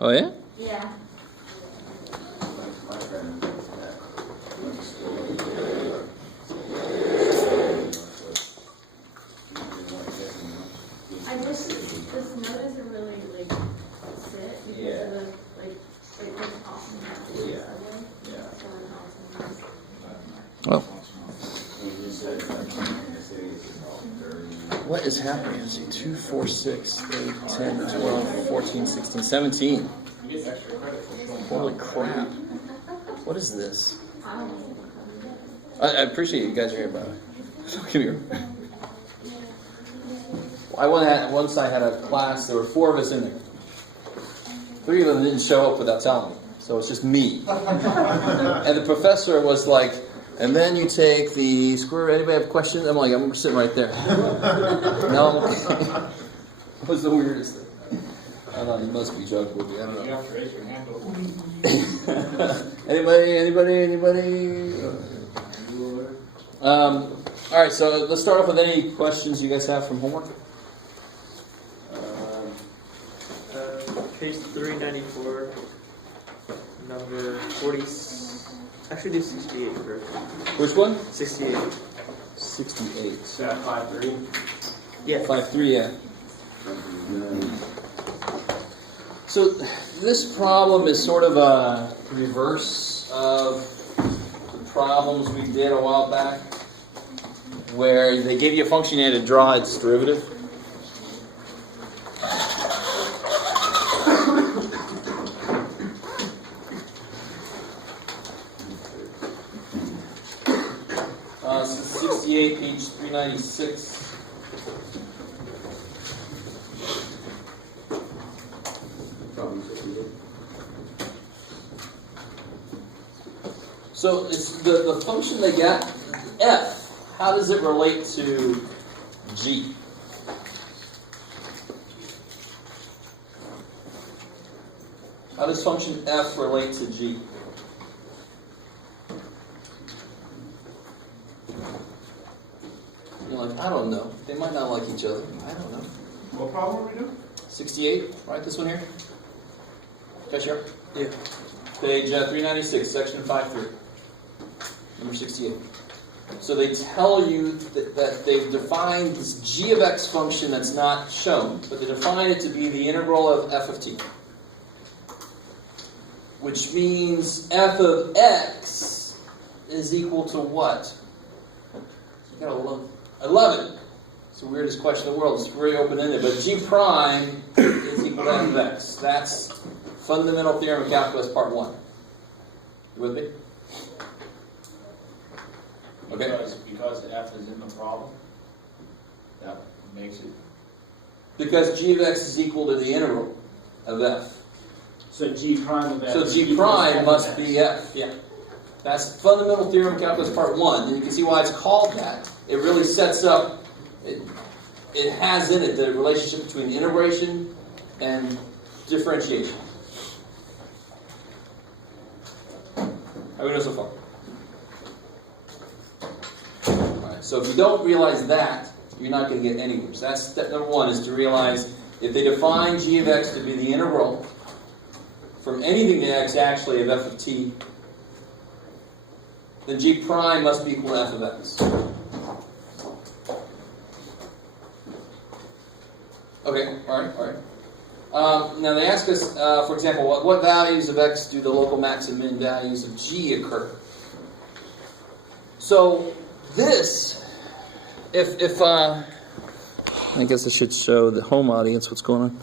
Oh, yeah? Yeah. I wish this note doesn't really like sit because of the like it goes off and down. Yeah. Well. What is happening? Let's see, 2, 4, 6, 8, 10, 12, 14, 16, 17. Holy crap. What is this? I appreciate you guys are here, by the way. Don't get me wrong. One side had a class, there were 4 of us in there. 3 of them didn't show up without telling me. So it's just me. And the professor was like, and then you take the square. Anybody have questions? I'm like, I'm sitting right there. No. It was the weirdest thing. I don't know, you must be joking with me. I don't know. You have to raise your hand. Anybody? All right, so let's start off with any questions you guys have from homework. Page 394, number 40. Actually, do 68 first. Which one? 68. 68. Is that 5-3? Yeah. 5-3, yeah. So this problem is sort of a reverse of the problems we did a while back, where they gave you a function you had to draw its derivative. So 68, page 396. So it's the function they got, f, how does it relate to g? How does function f relate to g? You're like, I don't know. They might not like each other. I don't know. What problem are we doing? 68, right? This one here? Catch here? Yeah. Page 396, section 5.3. Number 68. So they tell you that they've defined this g of x function that's not shown, but they define it to be the integral of f of t. Which means f of x is equal to what? You got 11. It's the weirdest question in the world. It's very open-ended. But g prime is equal to f of x. That's fundamental theorem of calculus part 1. You with me? Okay. Because f is in the problem, that makes it. Because g of x is equal to the integral of f. So g prime of f. So g prime must be f. Yeah. That's fundamental theorem of calculus part 1. And you can see why it's called that. It really sets up, it has in it the relationship between integration and differentiation. How are we doing so far? Alright, so if you don't realize that, you're not going to get anywhere. So that's step number 1, is to realize if they define g of x to be the integral from anything to x actually of f of t, then g prime must be equal to f of x. Okay, alright. Now they ask us, for example, what values of x do the local max and min values of g occur? So this, if I guess I should show the home audience what's going on.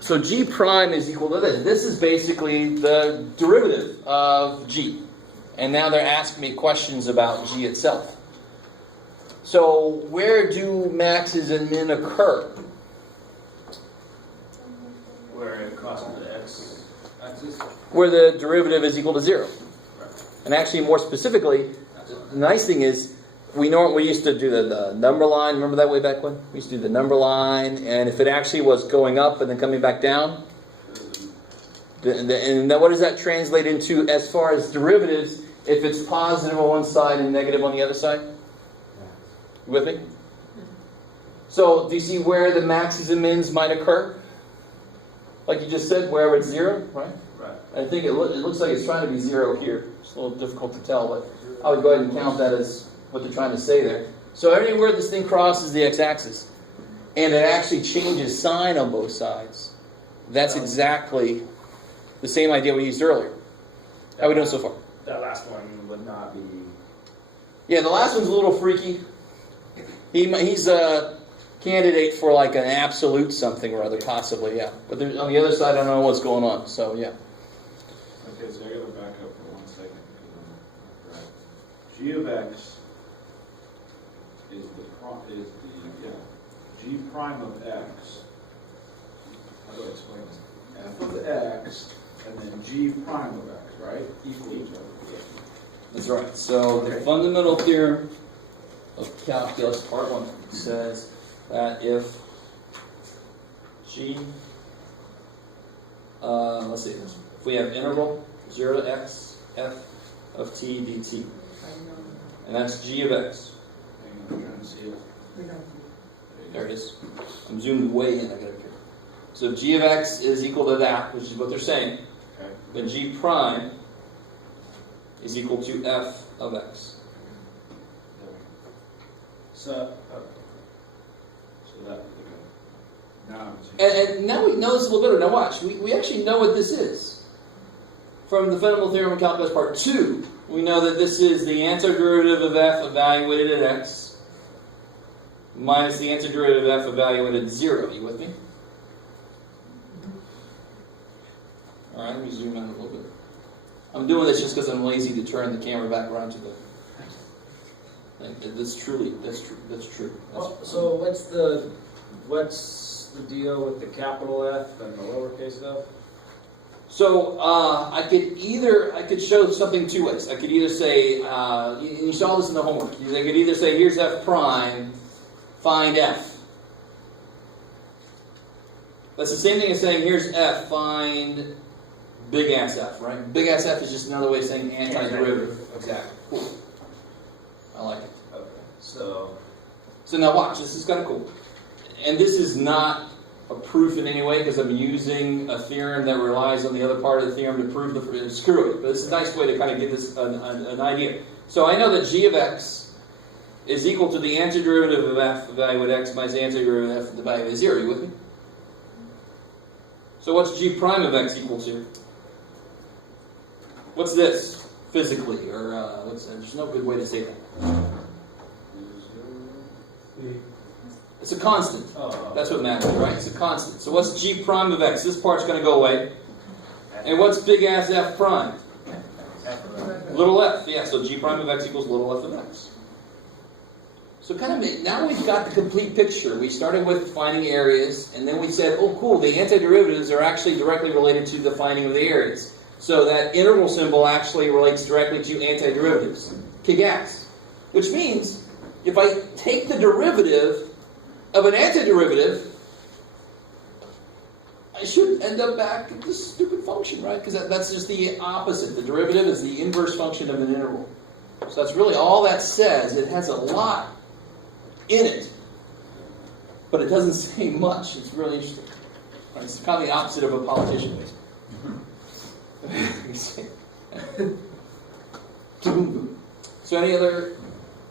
So g prime is equal to this. This is basically the derivative of g. And now they're asking me questions about g itself. So where do maxes and min occur? Where it crosses the x-axis. Where the derivative is equal to 0. And actually, more specifically, the nice thing is, we used to do the number line. Remember that way back when? We used to do the number line, and if it actually was going up and then coming back down, and then what does that translate into as far as derivatives if it's positive on one side and negative on the other side? You with me? So do you see where the maxes and mins might occur? Like you just said, wherever it's 0, right? Right. I think it looks like it's trying to be 0 here. It's a little difficult to tell, but I would go ahead and count that as what they're trying to say there. So anywhere this thing crosses the x-axis, and it actually changes sign on both sides, that's exactly the same idea we used earlier. How are we doing so far? That last one would not be. Yeah, the last one's a little freaky. He's a candidate for like an absolute something or other, possibly, yeah. But on the other side, I don't know what's going on, so yeah. Okay, so I gotta back up for 1 second. Right. G of x is G prime of x. How do I explain this? F of x and then G prime of x, right? Equal each other. That's right. So the fundamental theorem of calculus, part 1, says that if G, let's see, if we have integral 0 to x, f of t dt, and that's G of x. Hang on, I'm trying to see it. There it is. I'm zoomed way in. I got it here. So G of x is equal to that, which is what they're saying. Okay. Then G prime is equal to f of x. So, So that, now I'm And now we know this a little better. Now watch. We actually know what this is. From the fundamental theorem of calculus part 2, we know that this is the antiderivative of f evaluated at x minus the antiderivative of f evaluated at 0. You with me? Alright, let me zoom in a little bit. I'm doing this just because I'm lazy to turn the camera back around to the... That's true. So what's the deal with the capital F and the lowercase f? So I could show something 2 ways. I could either say, you saw this in the homework. I could either say, here's f prime, find f. That's the same thing as saying, here's f, find big ass f, right? Big ass f is just another way of saying antiderivative. Exactly. Cool. I like it. Okay. So now watch, this is kind of cool. And this is not a proof in any way because I'm using a theorem that relies on the other part of the theorem to prove the screw it. But it's a nice way to kind of get this an idea. So I know that g of x is equal to the antiderivative of f evaluated x minus the antiderivative of f evaluated 0. Are you with me? So what's g prime of x equal to? What's this physically? Or there's no good way to say that. It's a constant. That's what matters, right? It's a constant. So what's g prime of x? This part's going to go away. And what's big ass f prime? Little f. Yeah, so g prime of x equals little f of x. So now we've got the complete picture. We started with finding areas, and then we said, oh cool, the antiderivatives are actually directly related to the finding of the areas. So that integral symbol actually relates directly to antiderivatives. Kick ass. Which means, if I take the derivative of an antiderivative, I should end up back at this stupid function, right? Because that's just the opposite. The derivative is the inverse function of an integral. So that's really all that says. It has a lot in it, but it doesn't say much. It's really interesting. It's kind of the opposite of a politician. So any other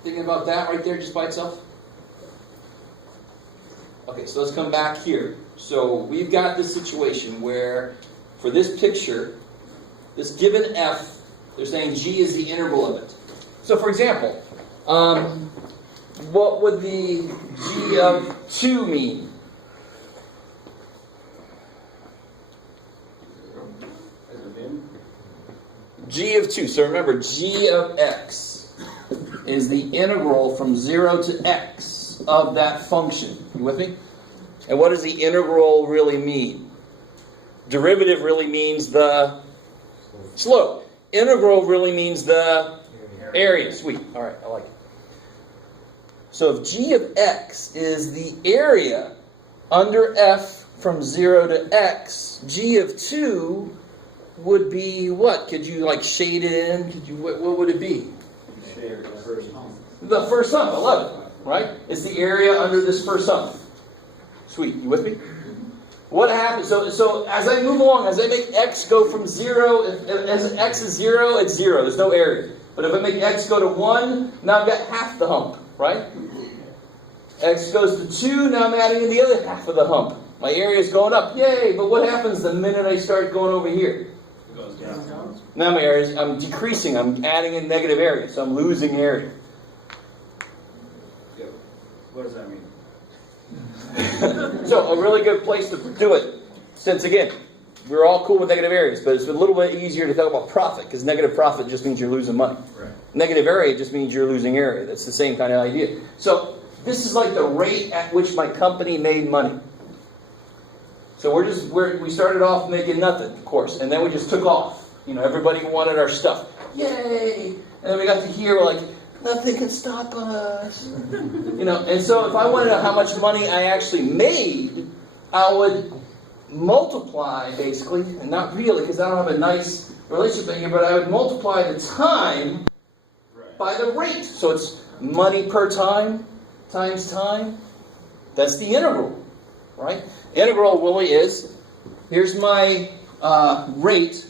thinking about that right there just by itself? Okay, so let's come back here. So we've got this situation where for this picture, this given f, they're saying g is the integral of it. So for example, what would the g of 2 mean? G of 2. So remember, g of x is the integral from 0 to x of that function. You with me? And what does the integral really mean? Derivative really means the slope. Integral really means the area. Sweet. All right, I like it. So if g of x is the area under f from 0 to x, g of 2 would be what? Could you shade it in? What would it be? share the first hump. The first hump. I love it. right? It's the area under this first hump. Sweet, you with me? What happens, so as I move along, as I make x go from 0, as x is 0, it's 0, there's no area. But if I make x go to 1, now I've got half the hump, right? X goes to 2, now I'm adding in the other half of the hump. My area is going up, yay! But what happens the minute I start going over here? It goes down. Now my area I'm decreasing, I'm adding in negative area, so I'm losing area. Yeah. What does that mean? So a really good place to do it, since again, we're all cool with negative areas, but it's a little bit easier to talk about profit, because negative profit just means you're losing money. Right. Negative area just means you're losing area. That's the same kind of idea. So this is like the rate at which my company made money. So we started off making nothing, of course, and then we just took off. Everybody wanted our stuff. Yay! And then we got to here, we're like, nothing can stop us. And so if I wanted to know how much money I actually made, I would multiply, basically, and not really, because I don't have a nice relationship here, but I would multiply the time by the rate. So it's money per time times time. That's the integral, right? Integral really is, here's my rate,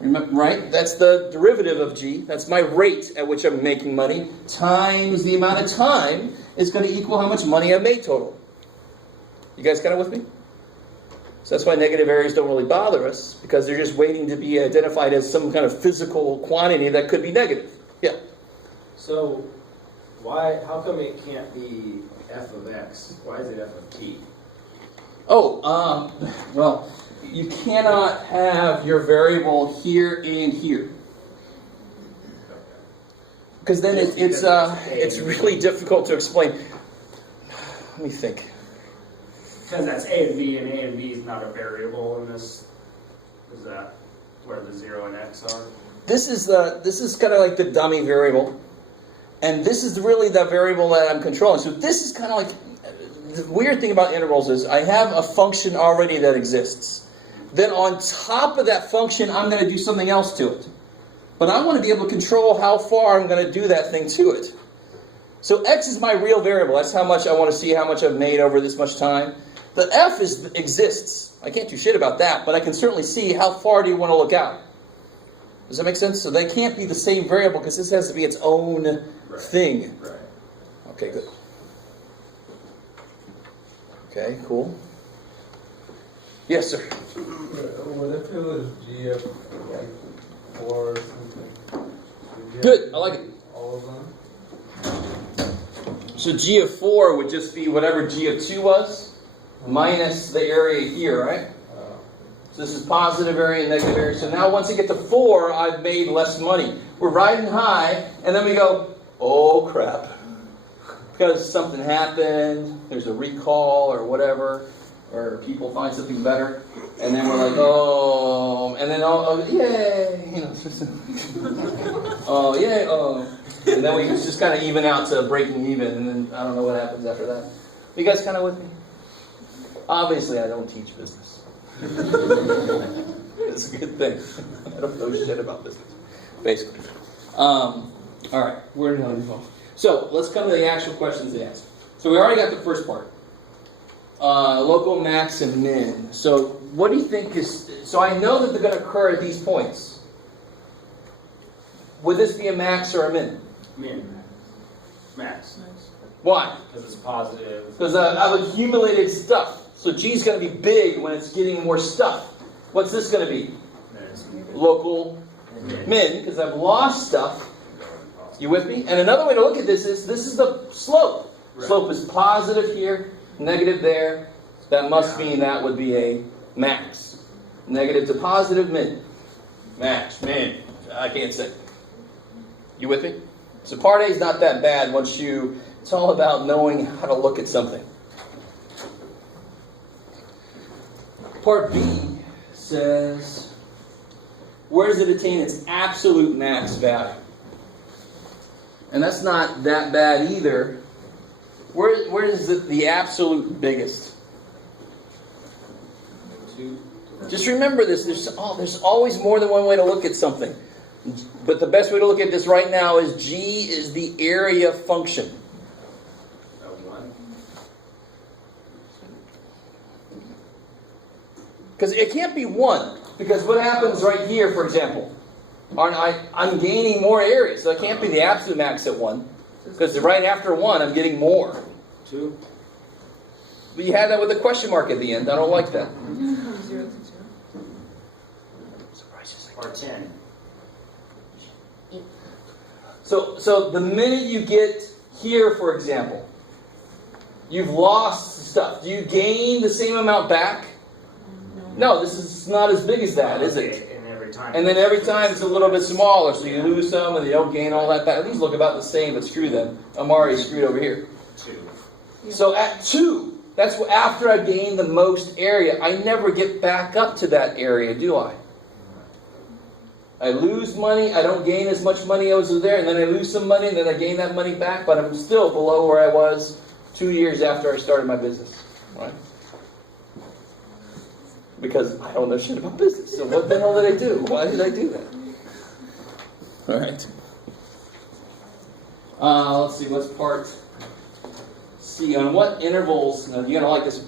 right? That's the derivative of g. That's my rate at which I'm making money, times the amount of time is going to equal how much money I've made total. You guys kind of with me? So that's why negative areas don't really bother us, because they're just waiting to be identified as some kind of physical quantity that could be negative. Yeah? So, how come it can't be f of x? Why is it f of t? Well, you cannot have your variable here and here. Because then it's really difficult to explain. Let me think. Because that's A and B is not a variable in this. Is that where the 0 and x are? This is kind of like the dummy variable. And this is really the variable that I'm controlling. So this is kind of like, the weird thing about integrals is I have a function already that exists. Then on top of that function, I'm going to do something else to it. But I want to be able to control how far I'm going to do that thing to it. So x is my real variable. That's how much I want to see how much I've made over this much time. The f exists. I can't do shit about that, but I can certainly see how far do you want to look out. Does that make sense? So they can't be the same variable because this has to be its own thing. Right. Okay, good. Okay, cool. Yes, sir. What if it was G of like 4 or something? Good, I like it. All of them? So g of 4 would just be whatever g of 2 was, minus the area here, right? So this is positive area and negative area. So now once you get to 4, I've made less money. We're riding high, and then we go, oh crap. Because something happened, there's a recall or whatever, or people find something better, and then we're like, oh, and then, oh yay, oh, yay, oh. And then we just kind of even out to breaking even, and then I don't know what happens after that. You guys kind of with me? Obviously, I don't teach business. It's a good thing. I don't know shit about business, basically. All right, where did I leave off? So let's come to the actual questions and answers. So we already got the first part. Local max and min. So what do you think is... So I know that they're going to occur at these points. Would this be a max or a min? Min. Max. Why? Because it's positive. Because I've accumulated stuff. So G is going to be big when it's getting more stuff. What's this going to be? Local min, because I've lost stuff. You with me? And another way to look at this is the slope. Right. Slope is positive here, negative there. That must mean that would be a max. Negative to positive, min. Max, min. I can't say. You with me? So part A is not that bad once it's all about knowing how to look at something. Part B says, where does it attain its absolute max value? And that's not that bad either. Where is it the absolute biggest? Just remember this, there's always more than one way to look at something. But the best way to look at this right now is G is the area function. One. Because it can't be 1. Because what happens right here, for example, I'm gaining more area. So it can't be the absolute max at 1. Because right after 1, I'm getting more. 2. But you have that with a question mark at the end. I don't like that. Or 10. So the minute you get here, for example, you've lost stuff. Do you gain the same amount back? No, this is not as big as that, is it? And every time. And then every time it's a little bit smaller, so you lose some and you don't gain all that back. These look about the same, but screw them. I'm already screwed over here. 2. So at 2, that's after I gain the most area. I never get back up to that area, do I? I lose money, I don't gain as much money as was there, and then I lose some money, and then I gain that money back, but I'm still below where I was 2 years after I started my business. Right? Because I don't know shit about business. So what the hell did I do? Why did I do that? Alright. Let's see, what's part C? On what intervals, now you're going to like this,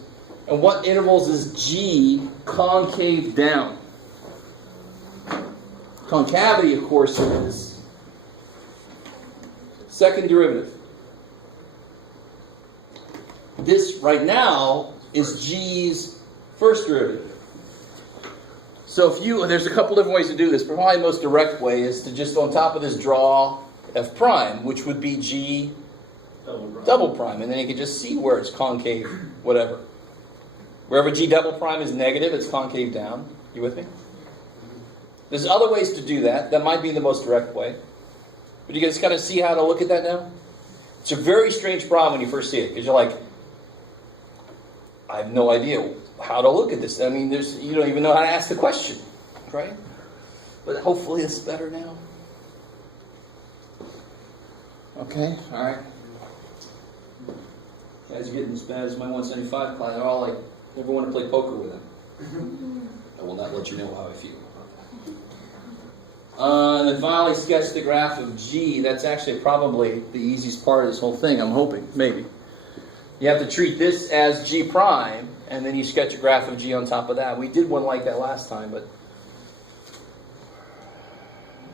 on what intervals is G concave down? Concavity, of course, is second derivative. This, right now, is G's first derivative. So there's a couple different ways to do this. Probably the most direct way is to just on top of this draw F prime, which would be G double prime. And then you can just see where it's concave, whatever. Wherever G double prime is negative, it's concave down. You with me? There's other ways to do that. That might be the most direct way. But you guys kind of see how to look at that now? It's a very strange problem when you first see it. Because you're like, I have no idea how to look at this. I mean, you don't even know how to ask the question. Right? But hopefully it's better now. Okay, alright. Guys are getting as bad as my 175 client. They're all like, never want to play poker with them. I will not let you know how I feel. And then finally sketch the graph of G. That's actually probably the easiest part of this whole thing, I'm hoping, maybe. You have to treat this as G prime, and then you sketch a graph of G on top of that. We did one like that last time, but...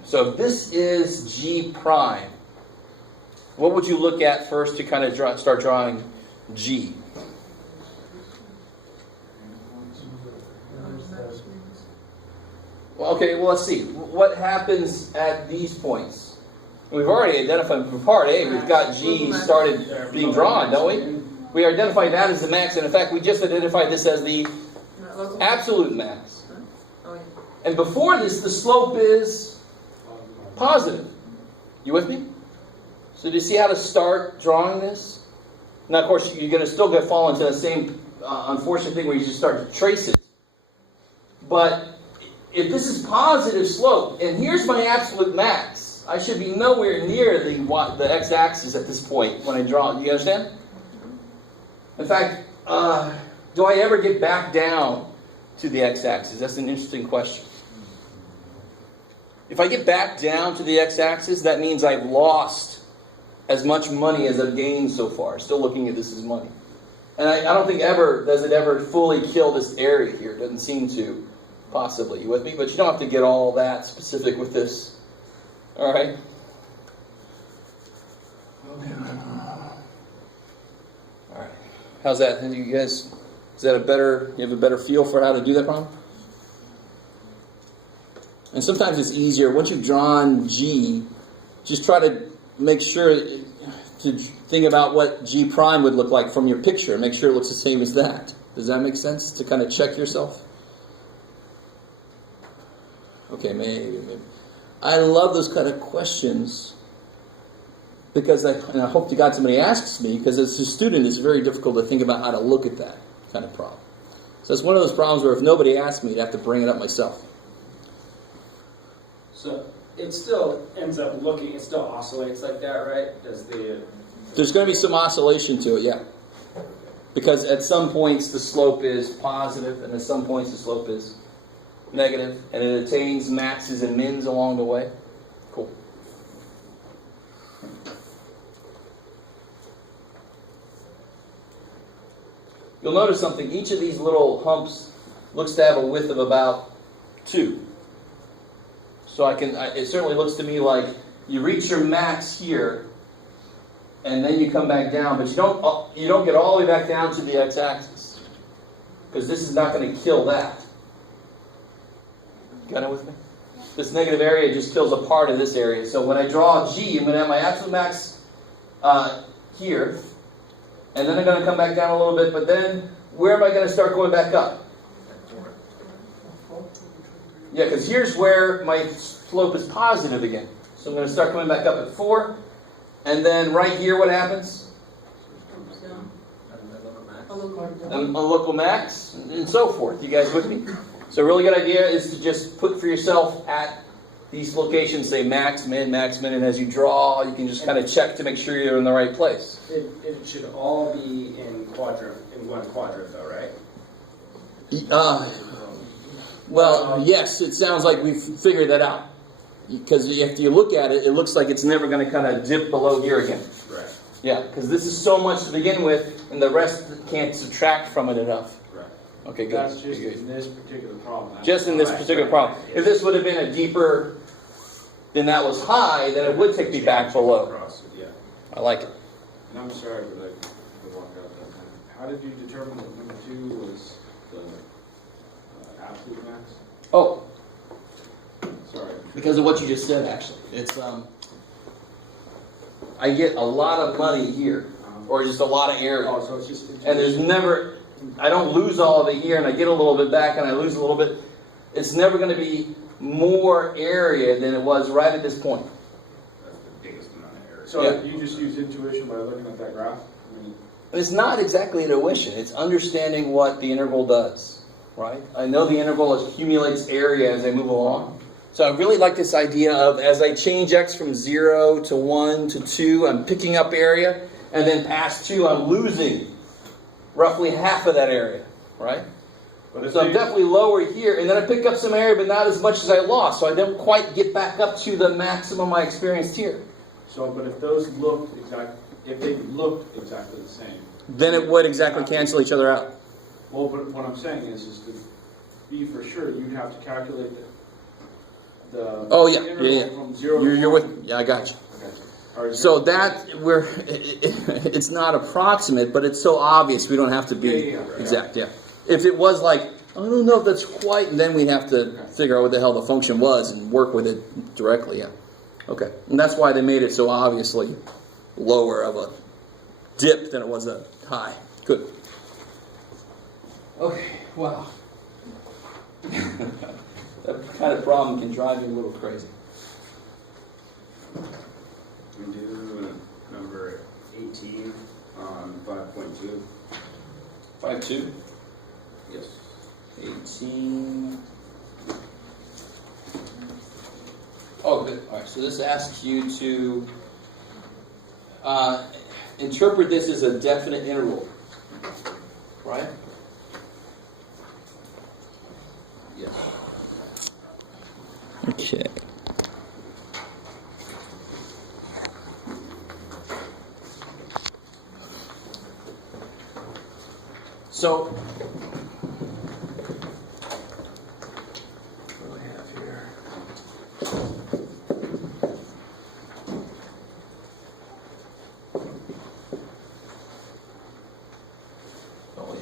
So if this is G prime, what would you look at first to kind of start drawing G? Well, okay, well, let's see. What happens at these points? We've already identified for part A, we've got G started being drawn, don't we? We identified that as the max, and in fact, we just identified this as the absolute max. And before this, the slope is positive. You with me? So do you see how to start drawing this? Now, of course, you're going to still fall into the same unfortunate thing where you just start to trace it. But if this is positive slope, and here's my absolute max, I should be nowhere near the x-axis at this point when I draw it. You understand? In fact, do I ever get back down to the x-axis? That's an interesting question. If I get back down to the x-axis, that means I've lost as much money as I've gained so far. Still looking at this as money. And I don't think does it ever fully kill this area here. It doesn't seem to. Possibly. You with me? But you don't have to get all that specific with this. Alright? Alright. How's that? You guys, you have a better feel for how to do that problem? And sometimes it's easier. Once you've drawn G, just try to make sure to think about what G prime would look like from your picture. Make sure it looks the same as that. Does that make sense? To kind of check yourself? Okay, maybe. I love those kind of questions because I hope to God somebody asks me, because as a student it's very difficult to think about how to look at that kind of problem. So it's one of those problems where if nobody asked me, I'd have to bring it up myself. So it still ends up it still oscillates like that, right? There's going to be some oscillation to it, yeah. Because at some points the slope is positive, and at some points the slope is negative, and it attains maxes and mins along the way. Cool. You'll notice something. Each of these little humps looks to have a width of about 2. So it certainly looks to me like you reach your max here, and then you come back down, but you don't get all the way back down to the x-axis, because this is not going to kill that. Got it with me? This negative area just kills a part of this area. So when I draw G, I'm going to have my absolute max here, and then I'm going to come back down a little bit, but then where am I going to start going back up? Yeah, because here's where my slope is positive again. So I'm going to start coming back up at 4, and then right here what happens? A local max, and so forth. You guys with me? So a really good idea is to just put for yourself at these locations, say max, min, and as you draw, you can just kind of check to make sure you're in the right place. It should all be in one quadrant though, right? Well, yes, it sounds like we've figured that out. Because if you look at it, it looks like it's never going to kind of dip below here again. Right. Yeah, because this is so much to begin with, and the rest can't subtract from it enough. Right. Okay, good. That's just Good. in this particular problem. Just in this particular problem. If this would have been a deeper, then that was high, then it would take me back below. Across, yeah. I like it. And I'm sorry, but I walked out that time. How did you determine that number 2 was the absolute max? Oh, Sorry. because of what you just said, actually. It's I get a lot of money here, or just a lot of area. Oh, so it's just And there's never, I don't lose all of it here, and I get a little bit back, and I lose a little bit. It's never going to be more area than it was right at this point. That's the biggest amount of area. So Yeah. you just used intuition by looking at that graph? I mean, It's not exactly intuition. It's understanding what the integral does, right? I know the integral accumulates area as I move along. So I really like this idea of as I change x from 0 to 1 to 2, I'm picking up area, and then past 2, I'm losing roughly half of that area, right? but if So I'm they- definitely lower here, and then I pick up some area, but not as much as I lost. So I don't quite get back up to the maximum I experienced here. but if those looked if they looked exactly the same, Then it would exactly cancel each other out. well, but what I'm saying is to be for sure, you'd have to calculate the Oh, yeah, interval yeah. from 0 You're to 1. with, yeah, I got you. Okay. Or is So it- that it's not approximate, but it's so obvious we don't have to be Yeah. exact. Yeah. If it was like, I don't know if that's quite, and then we'd have to figure out what the hell the function was and work with it directly. Yeah. Okay. And that's why they made it so obviously lower of a dip than it was a high. Good. Okay. Wow. That kind of problem can drive you a little crazy. We do number 18 on 5.2. 5.2. Yes. 18. Oh, good. All right. So this asks you to interpret this as a definite interval, right? Yes. Okay. So, what do I have here? Oh, yeah.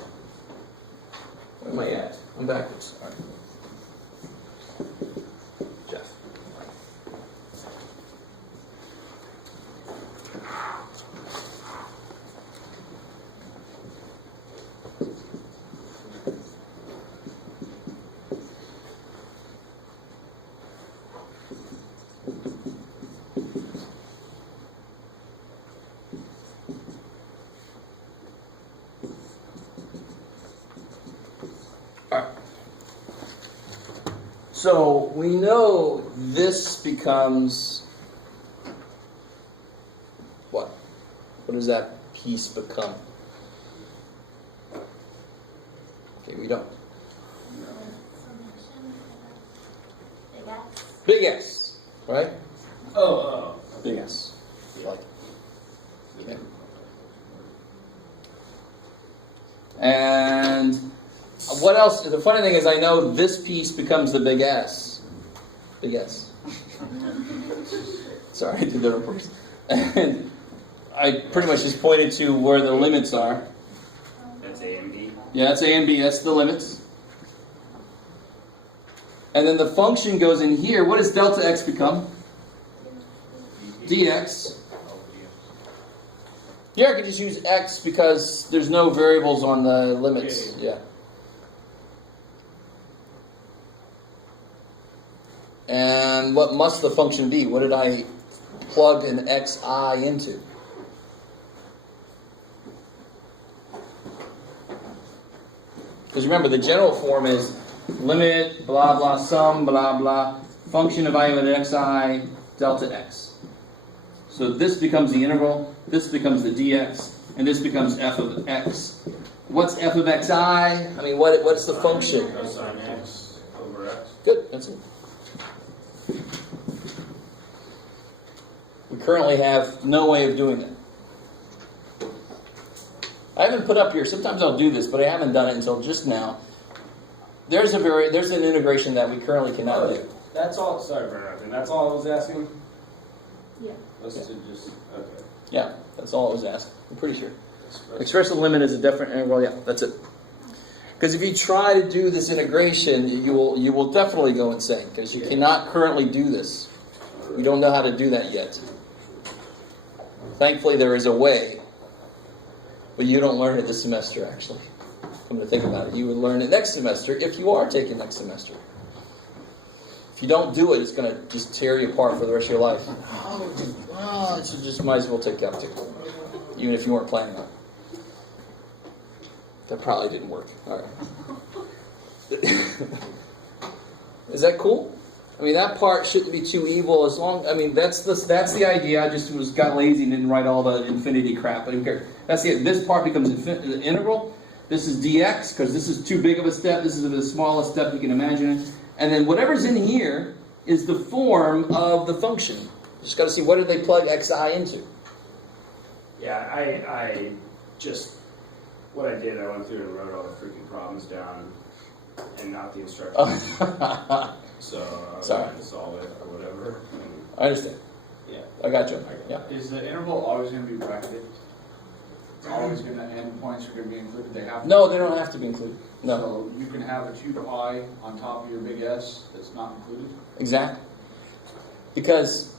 Where am I at? I'm backwards. All right. Jeff. All right. So we know this becomes what? What does that piece become? Okay, we don't. Summation, big X. Big S, right? And what else? The funny thing is I know this piece becomes the big S. Big S. Sorry, I did that on purpose. And I pretty much just pointed to where the limits are. That's A and B. Yeah, that's A and B, that's the limits. And then the function goes in here. What does delta x become? Dx. Here I could just use x because there's no variables on the limits. Yeah. And what must the function be? What did I plug an xi into? Because remember, the general form is limit, blah, blah, sum, blah, blah, function evaluated xi, delta x. So this becomes the integral, this becomes the dx, and this becomes f of x. What's f of xi? I mean, what's the function? Cosine x over x. Good, that's it. We currently have no way of doing that. I haven't put up here, sometimes I'll do this, but I haven't done it until just now. There's an integration that we currently cannot do. That's all, sorry for interrupting, that's all I was asking? Yeah. Let's just, okay. Yeah, that's all it was asked. I'm pretty sure. Express the limit is a different integral. Yeah, that's it. Because if you try to do this integration, you will definitely go insane because you cannot currently do this. You don't know how to do that yet. Thankfully, there is a way, but you don't learn it this semester. Actually, come to think about it, you would learn it next semester if you are taking next semester. If you don't do it, it's going to just tear you apart for the rest of your life. Oh, you just might as well take Cap 2, even if you weren't planning on it. That probably didn't work. All right. Is that cool? I mean, that part shouldn't be too evil as long. I mean, that's the idea. I just got lazy and didn't write all the infinity crap. I don't care. That's the this part becomes the integral. This is dx because this is too big of a step. This is the smallest step you can imagine. And then whatever's in here is the form of the function. Just got to see what did they plug xi into. Yeah, I just, what I did, I went through and wrote all the freaking problems down and not the instructions. So I was trying to solve it or whatever. I understand. Yeah. I got you. Yeah. Is the interval always going to be bracketed? It's always going to, endpoints are going to be included? They have to? No, they don't have to be included. No. So you can have a 2 pi on top of your big S that's not included? Exactly. Because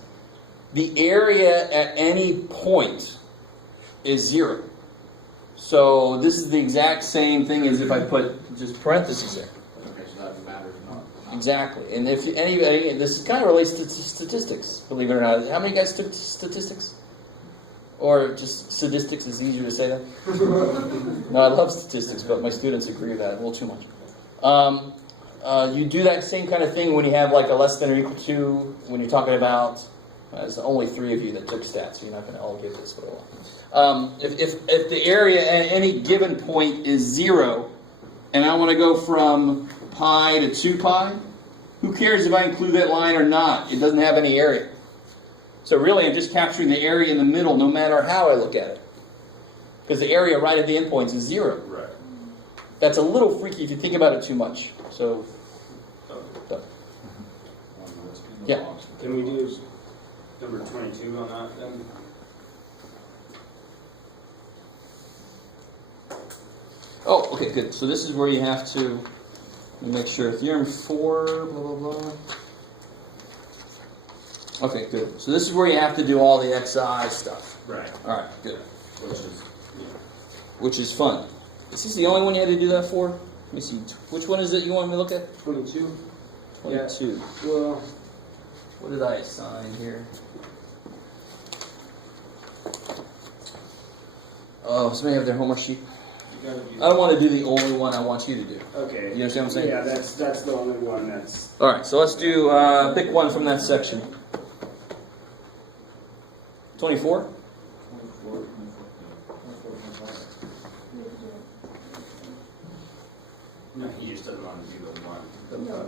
the area at any point is 0. So this is the exact same thing as if I put just parentheses there. Okay, so that matters not. Exactly. And if anybody, this kind of relates to statistics, believe it or not. How many guys took statistics? Or just statistics is easier to say that? No, I love statistics, but my students agree with that a little too much. You do that same kind of thing when you have like a less than or equal to, when you're talking about, there's only 3 of you that took stats, so you're not going to all get this, but if the area at any given point is 0, and I want to go from pi to 2 pi, who cares if I include that line or not? It doesn't have any area. So really, I'm just capturing the area in the middle, no matter how I look at it. Because the area right at the endpoints is 0. Right. That's a little freaky if you think about it too much. So, yeah. Can we do number 22 on that then? Oh, okay, good. So this is where you have to let me make sure. Theorem 4, blah, blah, blah. Okay, good. So this is where you have to do all the XI stuff. Right. All right, good. Which is Which is fun. Is this the only one you had to do that for? Let me see. Which one is it you want me to look at? 22? 22. Well, What did I assign here? Oh, somebody have their homework sheet? you gotta do. I don't want to do the only one I want you to do. Okay. You understand what I'm saying? Yeah, that's the only one that's. All right, so let's do, pick one from that section. 24? 24. No, he just doesn't want to do the one. No,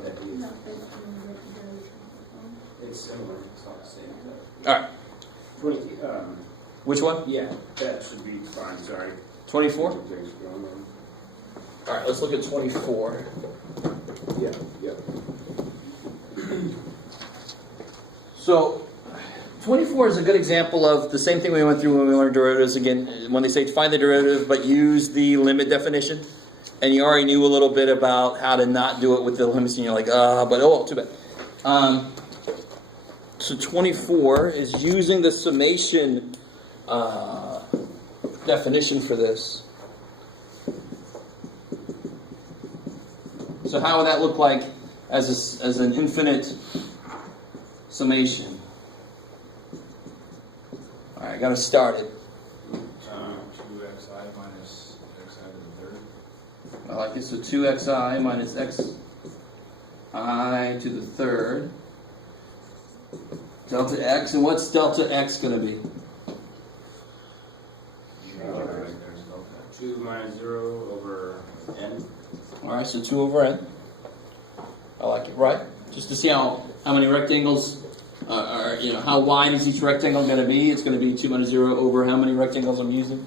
It's similar. It's not the same. All right. 20. Which one? Yeah, that should be fine. Sorry. 24? Things going on. All right, let's look at 24. Yeah, yeah. So 24 is a good example of the same thing we went through when we learned derivatives. Again, when they say find the derivative, but use the limit definition. And you already knew a little bit about how to not do it with the limits, and you're like, too bad. So 24 is using the summation definition for this. So how would that look like as an infinite summation? All right, I got to start it. 2xi minus xi to the third. I like it. So 2xi minus xi to the third. Delta x. And what's delta x going to be? 2 minus 0 over n. All right, so 2 over n. I like it, right? Just to see how many rectangles are, how wide is each rectangle going to be? It's going to be 2 minus 0 over how many rectangles I'm using?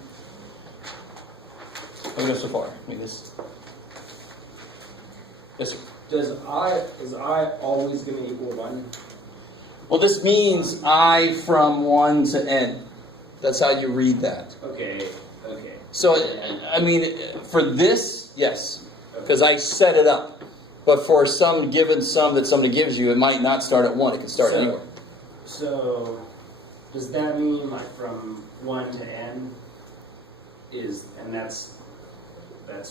How do we go so far? I mean, this. Yes, sir. Is I always going to equal 1? Well, this means I from 1 to n. That's how you read that. Okay. So, I mean, for this, yes, because I set it up. But for some given sum that somebody gives you, it might not start at 1. It can start anywhere. So, does that mean like from 1 to n and that's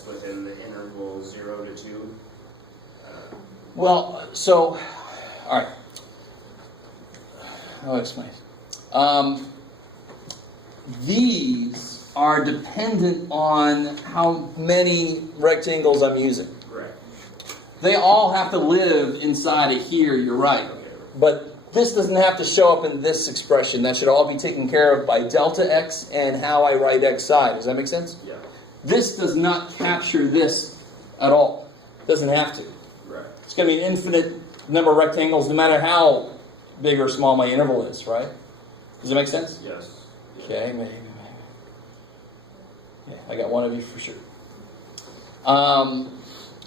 within the interval 0 to 2? Well, so, all right. I'll explain. These are dependent on how many rectangles I'm using. Right. They all have to live inside of here, you're right. Okay. But this doesn't have to show up in this expression. That should all be taken care of by delta x and how I write xi. Does that make sense? Yeah. This does not capture this at all. It doesn't have to. Right. It's going to be an infinite number of rectangles no matter how big or small my interval is, right? Does it make sense? Yes. Okay, maybe. Yeah, I got one of you for sure.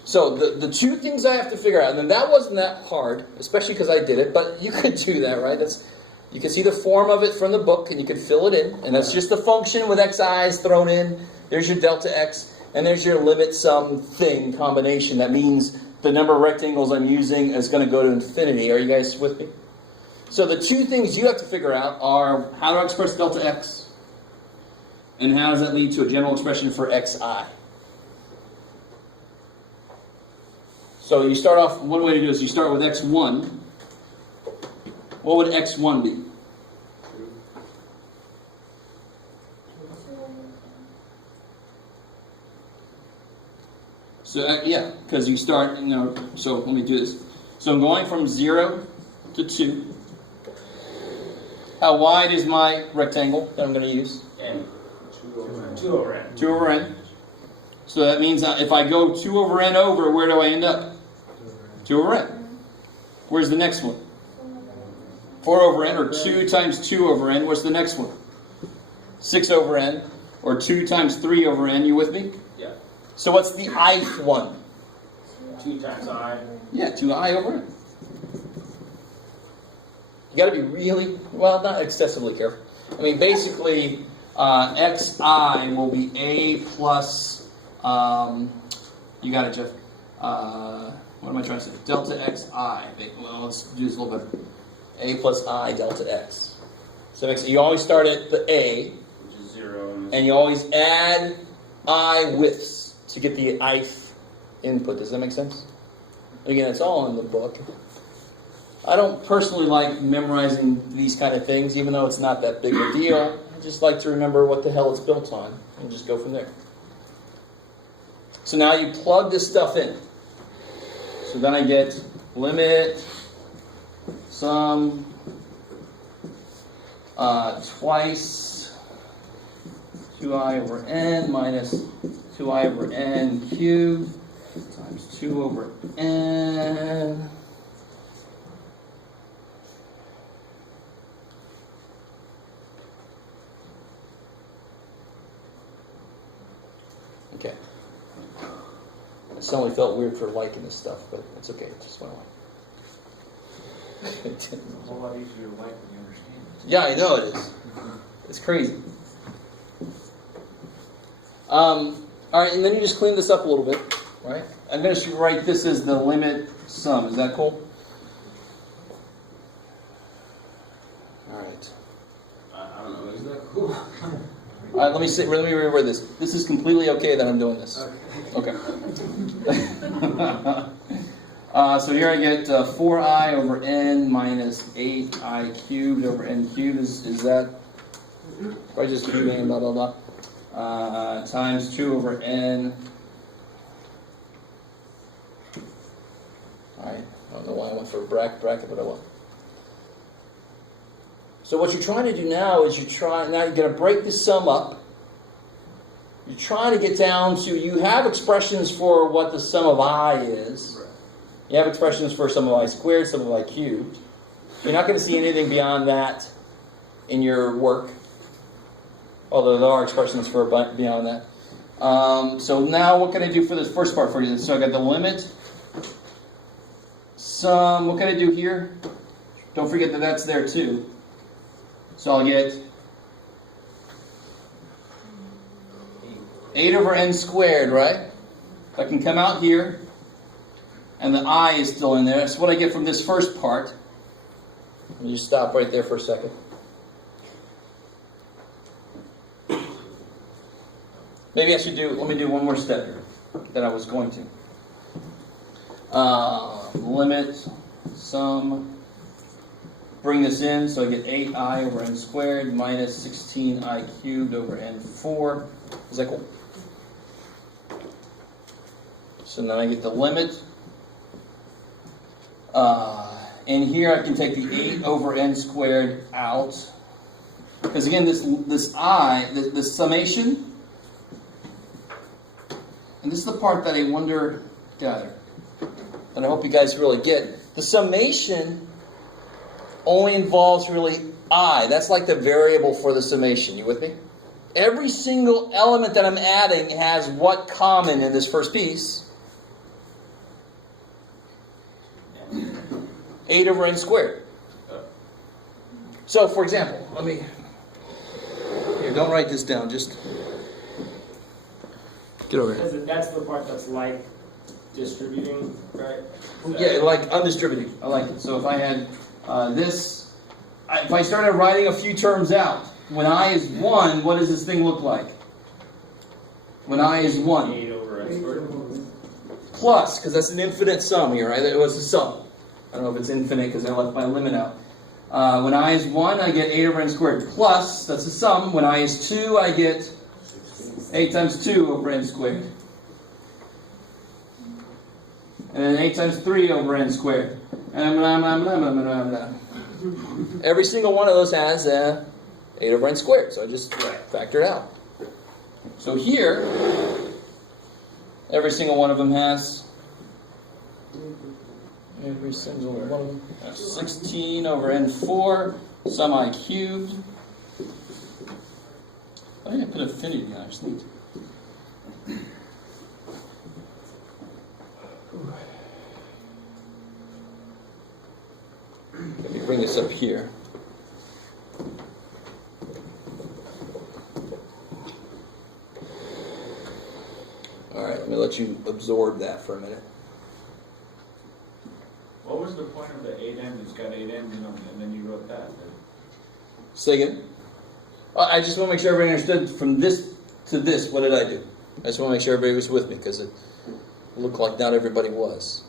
So the two things I have to figure out, and that wasn't that hard, especially because I did it, but you could do that, right? You can see the form of it from the book, and you can fill it in, and that's just a function with xi's thrown in. There's your delta x, and there's your limit sum thing combination. That means the number of rectangles I'm using is going to go to infinity. Are you guys with me? So the two things you have to figure out are how do I express delta x? And how does that lead to a general expression for xi? So you start off, one way to do is you start with x1. What would x1 be? So yeah, because you start, so let me do this. So I'm going from 0 to 2. How wide is my rectangle that I'm going to use? N. 2 over n. 2 over n. So that means if I go 2 over n over, where do I end up? 2 over n. Where's the next one? 4 over n, or 2 times 2 over n. What's the next one? 6 over n, or 2 times 3 over n. You with me? Yeah. So what's the ith one? 2 times I. Yeah, 2i over n. You got to be really, well, not excessively careful. I mean, basically, xi will be a plus, you got it, Jeff. What am I trying to say? Delta xi. Well, let's do this a little better. A plus I delta x. So you always start at the a, Which is 0. and you always add I widths to get the ith input. Does that make sense? Again, it's all in the book. I don't personally like memorizing these kind of things, even though it's not that big a deal. I just like to remember what the hell it's built on and just go from there. So now you plug this stuff in. So then I get limit sum twice 2i over n minus 2i over n cubed times 2 over n. Okay. I suddenly felt weird for liking this stuff, but it's okay. It just went away. It's a whole lot easier to like when you understand it. Yeah, I know it is. It's crazy. All right, and then you just clean this up a little bit, right? I'm going to write this as the limit sum. Is that cool? All right. I don't know, is that cool? All right, let me reword this. This is completely okay that I'm doing this. Okay. So here I get 4i over n minus 8i cubed over n cubed. Is that probably just cubing, blah, blah, blah. Times 2 over n. Alright, I don't know why I went for a bracket, but I will. So what you're trying to do now is now you're going to break the sum up. You're trying to get down to, you have expressions for what the sum of I is. You have expressions for sum of I squared, sum of I cubed. You're not going to see anything beyond that in your work. Although there are expressions for beyond that. So now what can I do for this first part for you? So I got the limit. Sum, what can I do here? Don't forget that that's there too. So I'll get 8 over n squared, right? I can come out here, and the I is still in there. That's what I get from this first part. Let me just stop right there for a second. Maybe I should let me do one more step here that I was going to. Limit, sum, bring this in, so I get 8i over n squared minus 16i cubed over n4. Is that cool? So then I get the limit. And here I can take the 8 over n squared out. Because again, this summation, and this is the part that I wonder, that I hope you guys really get. The summation only involves really I. That's like the variable for the summation. You with me? Every single element that I'm adding has what common in this first piece? 8 over n squared. So, for example, here, don't write this down, just get over here. That's the part that's like distributing, right? Yeah, like undistributing. I like it. So if I had this, if I started writing a few terms out, when I is 1, what does this thing look like? When I is 1. 8 over n squared. Plus, because that's an infinite sum here, right? It was a sum. I don't know if it's infinite because I left my limit out. When I is 1, I get 8 over n squared. Plus, that's a sum. When I is 2, I get 8 times 2 over n squared. And then 8 times 3 over n squared. And blah, blah, blah, blah, blah, blah. Every single one of those has 8 over n squared. So I just factor it out. So here, every single one of them has... Every single one of them has 16 over n4, sum I cubed. I think I put infinity on it, I just need to. Let me bring this up here. Alright, let me let you absorb that for a minute. What was the point of the 8n? It's got 8n, and then you wrote that. Say again? I just want to make sure everybody understood from this to this, what did I do? I just want to make sure everybody was with me, because it looked like not everybody was.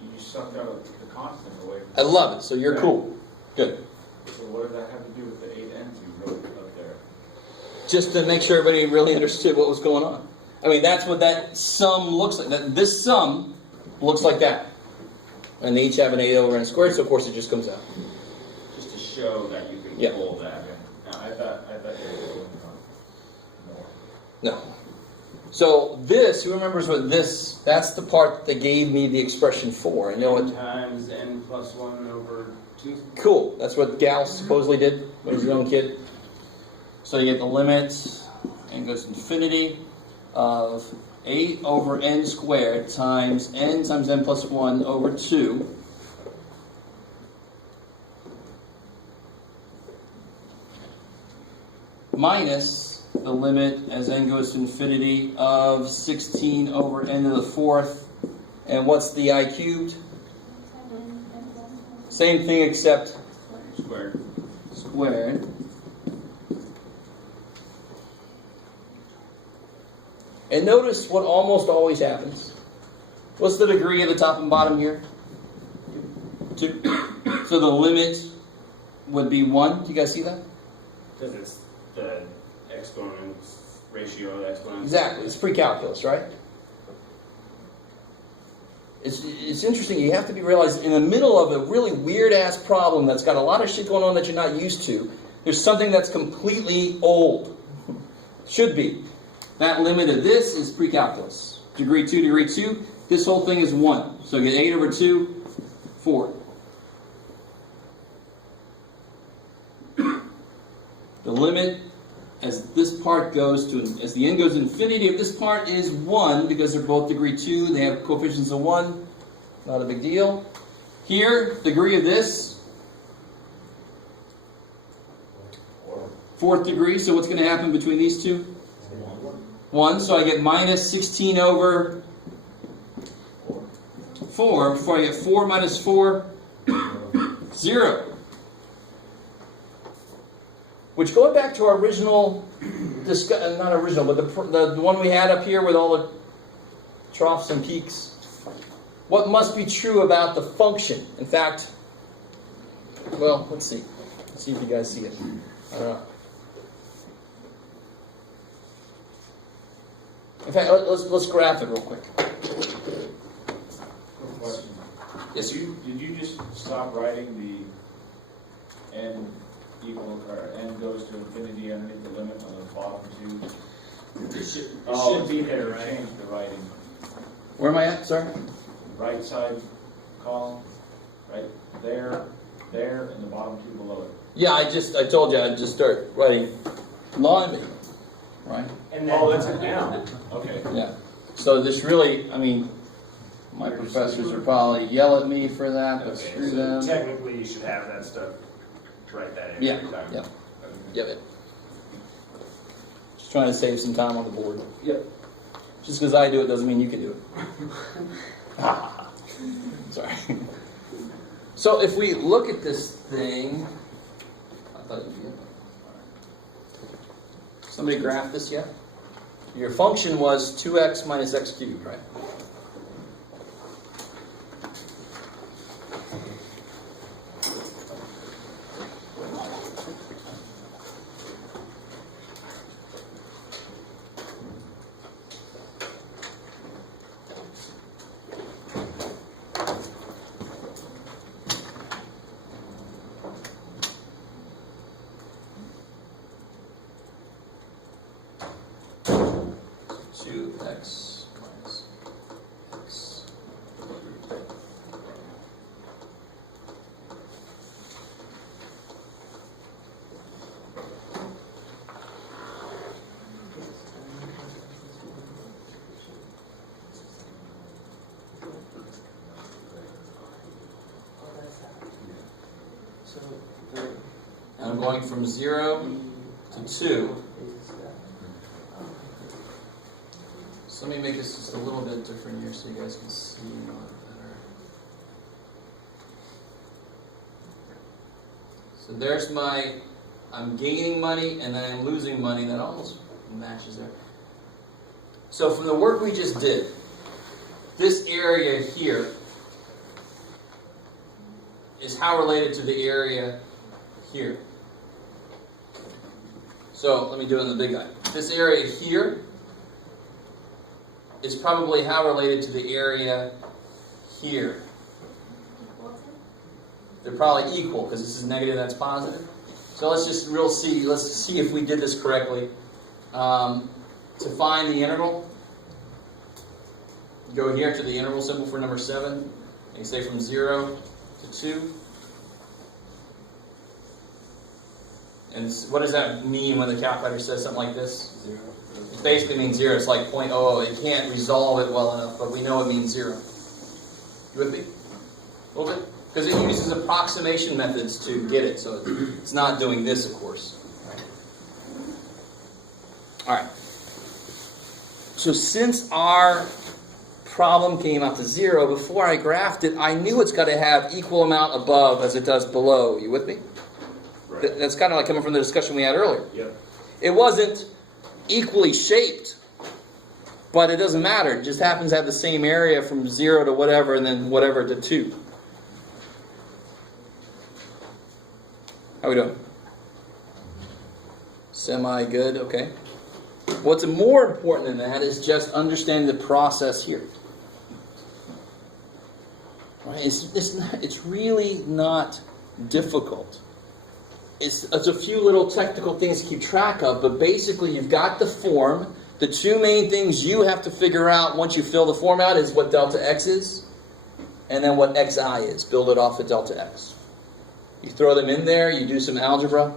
You sucked out the constant away from I love it, so you're cool. Good. So what does that have to do with the 8n's you wrote up there? Just to make sure everybody really understood what was going on. I mean, that's what that sum looks like. This sum looks like that. And they each have an 8 over n squared, so of course it just comes out. Just to show that you can pull that. Now, I thought you were doing more. No. So this, who remembers what this, that's the part that gave me the expression for. And you know what? Times n plus 1 over 2. Cool. That's what Gauss supposedly did when he was a young kid. So you get the limit, and goes to infinity. of 8 over n squared times n plus 1 over 2 minus the limit as n goes to infinity of 16 over n to the 4th. And what's the I cubed? Same thing except squared. And notice what almost always happens. What's the degree of the top and bottom here? 2. So the limit would be 1. Do you guys see that? Because it's the exponents ratio of the exponents. Exactly. It's pre-calculus, right? It's interesting. You have to be realized in the middle of a really weird-ass problem that's got a lot of shit going on that you're not used to, there's something that's completely old. Should be. That limit of this is pre-calculus. Degree 2. This whole thing is 1. So you get 8 over 2, 4. The limit as this part goes to, as the n goes to infinity of this part is 1 because they're both degree 2. They have coefficients of 1. Not a big deal. Here, degree of this, 4th degree. So what's going to happen between these two? 1, so I get minus 16 over 4. Before I get 4 minus 4, 0. Which, going back to our original, not original, but the one we had up here with all the troughs and peaks, what must be true about the function? In fact, well, let's see. Let's see if you guys see it. I don't know. In fact, let's graph it real quick. Quick question. Yes, Did you just stop writing the n equal, or n goes to infinity underneath the limit on the bottom two? It should be there, right? Change the writing. Where am I at? Sorry? Right side column, right there, and the bottom two below it. Yeah, I told you I'd just start writing limey, right? And then, that's it now. Okay. Yeah. So this really, I mean, my professors would probably yell at me for that, but Okay, screw so them. technically you should have that stuff, write that in Yeah, every time. yeah. Yep. Just trying to save some time on the board. Yep. Just because I do it doesn't mean you can do it. Sorry. So if we look at this thing, I thought you did. Somebody graphed this yet? Your function was 2x minus x cubed, right? X minus x. And I'm going from 0 to 2. So let me make this just a little bit different here so you guys can see a little better. So there's my, I'm gaining money and then I'm losing money. That almost matches there. So from the work we just did, this area here is how related to the area here. So let me do it in the big guy. This area here is probably how related to the area here. They're probably equal because this is negative, that's positive. So let's just let's see if we did this correctly. To find the integral, go here to the integral symbol for number 7, and you say from 0 to 2. And what does that mean when the calculator says something like this? 0. It basically means 0. It's like 0.00. It can't resolve it well enough, but we know it means 0. You with me? A little bit? Because it uses approximation methods to get it, so it's not doing this, of course. Alright. So since our problem came out to 0, before I graphed it, I knew it's got to have equal amount above as it does below. You with me? Right. That's kind of like coming from the discussion we had earlier. Yep. It wasn't equally shaped, but it doesn't matter. It just happens to have the same area from 0 to whatever, and then whatever to 2. How we doing? Semi-good, okay. What's more important than that is just understanding the process here. Right? It's really not difficult. It's a few little technical things to keep track of, but basically you've got the form. The two main things you have to figure out once you fill the form out is what delta x is, and then what xi is. Build it off of delta x. You throw them in there, you do some algebra,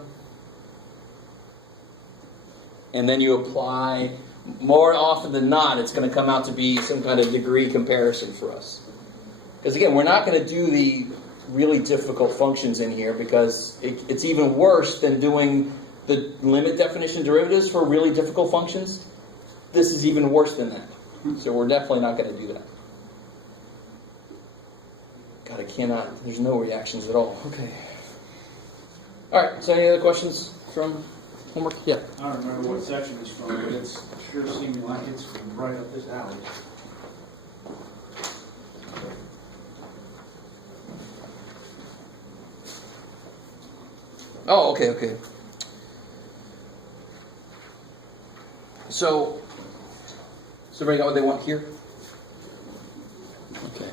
and then you apply. More often than not, it's going to come out to be some kind of degree comparison for us. Because again, we're not going to do the really difficult functions in here because it's even worse than doing the limit definition derivatives for really difficult functions. This is even worse than that. So we're definitely not going to do that. God, I cannot. There's no reactions at all. Okay. All right. So any other questions from homework? Yeah. I don't remember what section it's from, but it's sure seeming like it's right up this alley. Oh, okay. So everybody got what they want here? Okay.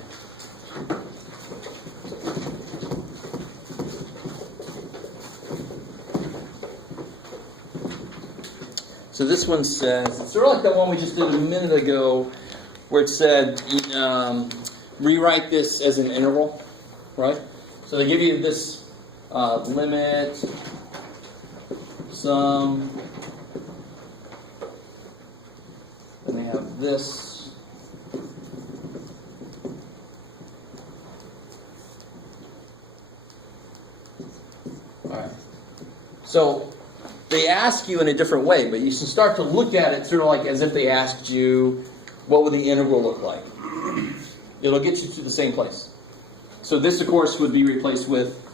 So this one says, it's sort of like that one we just did a minute ago, where it said, rewrite this as an interval, right? So they give you this limit, sum, then they have this, alright. So they ask you in a different way, but you can start to look at it sort of like as if they asked you, what would the integral look like? It'll get you to the same place. So this, of course, would be replaced with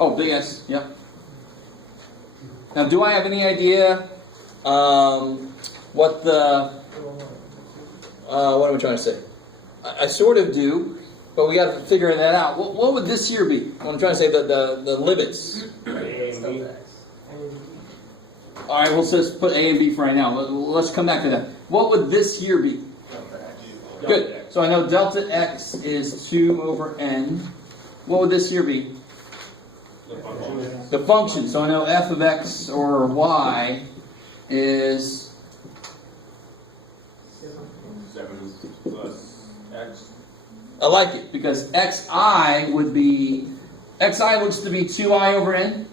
Oh, big S, yep. Now, do I have any idea what am I trying to say? I sort of do, but we got to figure that out. What would this here be? What I'm trying to say, the limits. All right, we'll just put A and B for right now. Let's come back to that. What would this here be? Good. So I know delta x is 2 over n. What would this here be? The function. So I know f of x or y is 7 plus x. I like it because xi would be, xi looks to be 2i over n.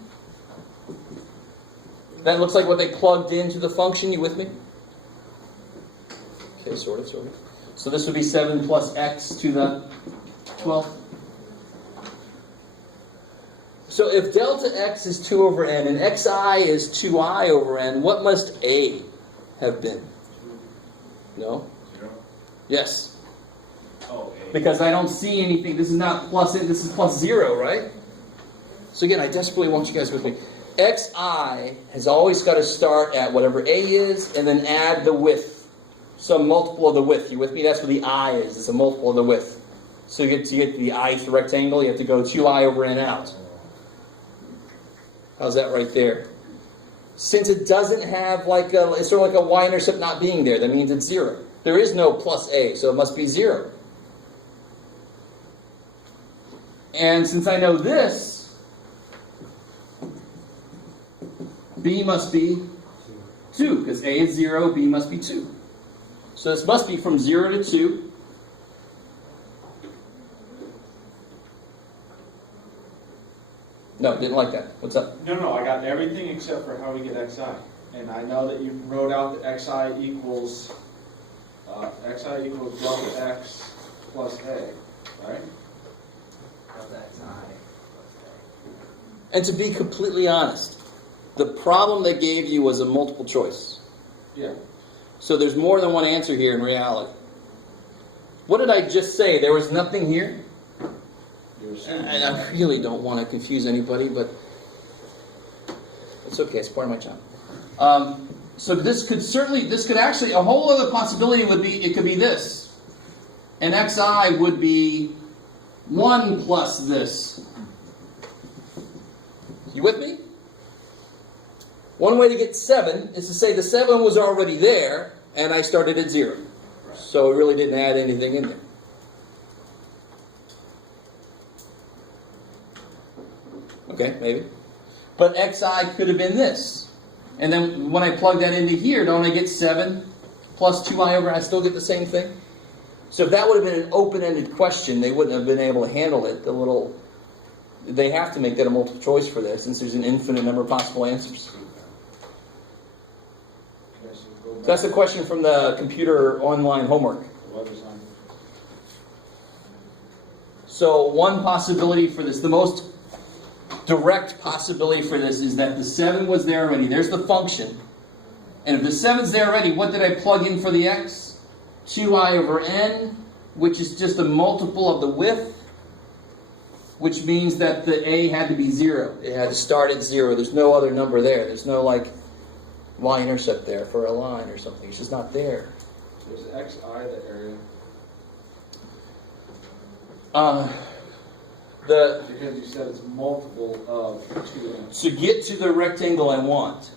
That looks like what they plugged into the function. You with me? Okay, sort of. So this would be 7 plus x to the 12th. So if delta x is 2 over n and xi is 2i over n, what must a have been? No? 0? Yes. Oh, A. Because I don't see anything. This is not plus n, this is plus 0, right? So again, I desperately want you guys with me. xi has always got to start at whatever a is and then add the width. Some multiple of the width. You with me? That's what the I is. It's a multiple of the width. So to get the ith rectangle, you have to go 2i over n out. How's that right there? Since it doesn't have it's sort of like a y-intercept not being there, that means it's 0. There is no plus a, so it must be 0. And since I know this, b must be 2, because a is 0, b must be 2. So this must be from 0 to 2. No, didn't like that. What's up? No, I got everything except for how we get xi. And I know that you wrote out that xi equals delta x plus a, right? And to be completely honest, the problem they gave you was a multiple choice. Yeah. So there's more than one answer here in reality. What did I just say? There was nothing here? And I really don't want to confuse anybody, but it's okay. It's part of my job. So this could actually, a whole other possibility would be, it could be this. And xi would be 1 plus this. You with me? One way to get 7 is to say the 7 was already there, and I started at 0. So it really didn't add anything in there. Okay, maybe. But xi could have been this. And then when I plug that into here, don't I get 7 plus 2i over, I still get the same thing? So if that would have been an open-ended question, they wouldn't have been able to handle it. They have to make that a multiple choice for this, since there's an infinite number of possible answers. So that's the question from the computer online homework. So one possibility for this, the most direct possibility for this is that the 7 was there already. There's the function. And if the 7's there already, what did I plug in for the x? 2i over n, which is just a multiple of the width, which means that the a had to be 0. It had to start at 0. There's no other number there. There's no y-intercept there for a line or something. It's just not there. So is xi the area? Because you said it's multiple of 2n. To get to the rectangle I want,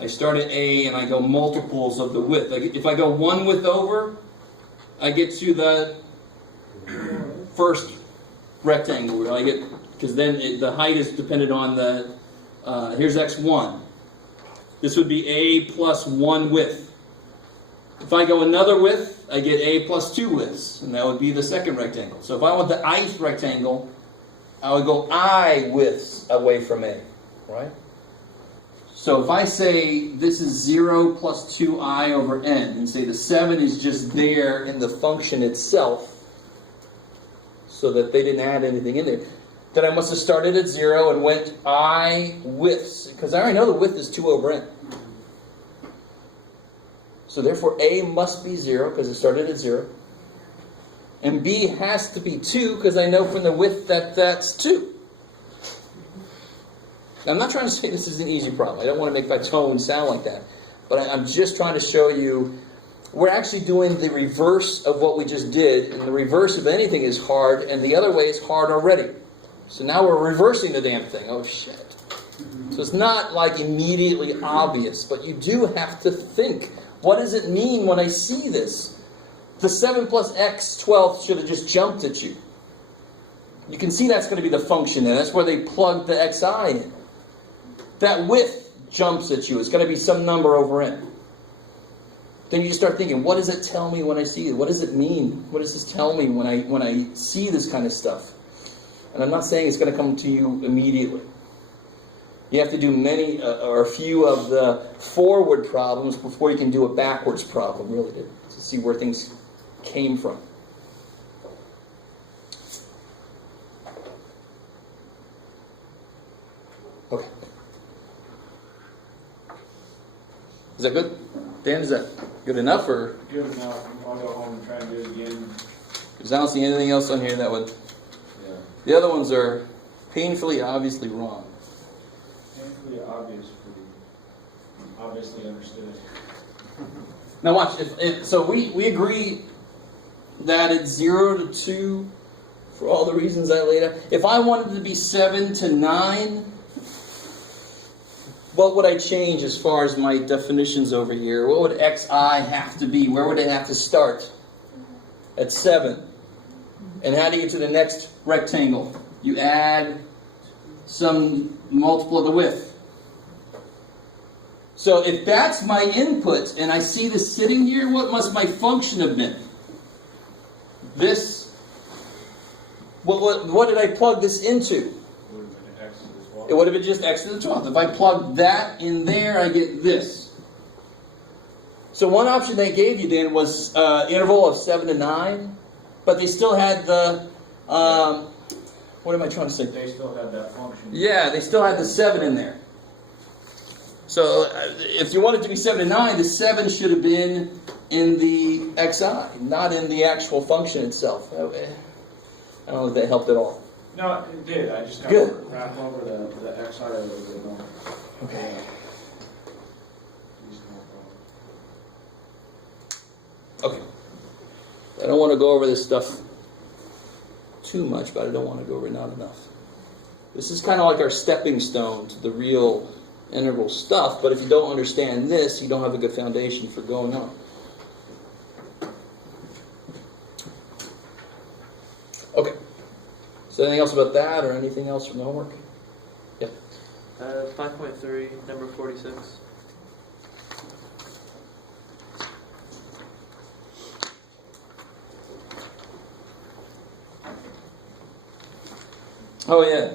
I start at A and I go multiples of the width. If I go one width over, I get to the first rectangle. Because then the height is dependent on the, here's x1. This would be A plus 1 width. If I go another width, I get A plus 2 widths, and that would be the second rectangle. So if I want the ith rectangle, I would go I widths away from A, right? So if I say this is 0 plus 2i over n, and say the 7 is just there in the function itself, so that they didn't add anything in there, then I must have started at 0 and went I widths, because I already know the width is 2 over n. So therefore A must be 0, because it started at 0. And B has to be 2, because I know from the width that that's 2. Now, I'm not trying to say this is an easy problem. I don't want to make my tone sound like that. But I'm just trying to show you, we're actually doing the reverse of what we just did. And the reverse of anything is hard, and the other way is hard already. So now we're reversing the damn thing. Oh, shit. So it's not like immediately obvious, but you do have to think. What does it mean when I see this? The 7 plus x 12th should have just jumped at you. You can see that's going to be the function there. That's where they plugged the xi in. That width jumps at you. It's going to be some number over n. Then you just start thinking, what does it tell me when I see it? What does it mean? What does this tell me when I see this kind of stuff? And I'm not saying it's going to come to you immediately. You have to do many or a few of the forward problems before you can do a backwards problem, really, to see where things came from. Okay. Is that good? Dan, is that good enough, or? Good enough. I'll go home and try and do it again. Because I don't see anything else on here that would... Yeah. The other ones are painfully, obviously wrong. Painfully obvious for you. Obviously understood. Now watch. So we agree that it's 0 to 2 for all the reasons I laid out. If I wanted to be 7 to 9, what would I change as far as my definitions over here? What would xi have to be? Where would it have to start? At 7. And how do you get to the next rectangle? You add some multiple of the width. So if that's my input, and I see this sitting here, what must my function have been? This, what did I plug this into? Would have been x to the it would have been just x to the 12th. If I plug that in there, I get this. So one option they gave you then was interval of 7 to 9, but they still had the, what am I trying to say? They still have that function. Yeah, they still had the 7 in there. So if you want it to be 7 to 9, the 7 should have been in the xi, not in the actual function itself. I don't know if that helped at all. No, it did, I just got Good. to wrap over the XI a little bit more. Okay. These no problem. Okay. I don't want to go over this stuff too much, but I don't want to go over it not enough. This is kind of like our stepping stone to the real integral stuff, but if you don't understand this, you don't have a good foundation for going on. Okay. So anything else about that or anything else from the homework? Yep. 5.3, number 46. Oh yeah.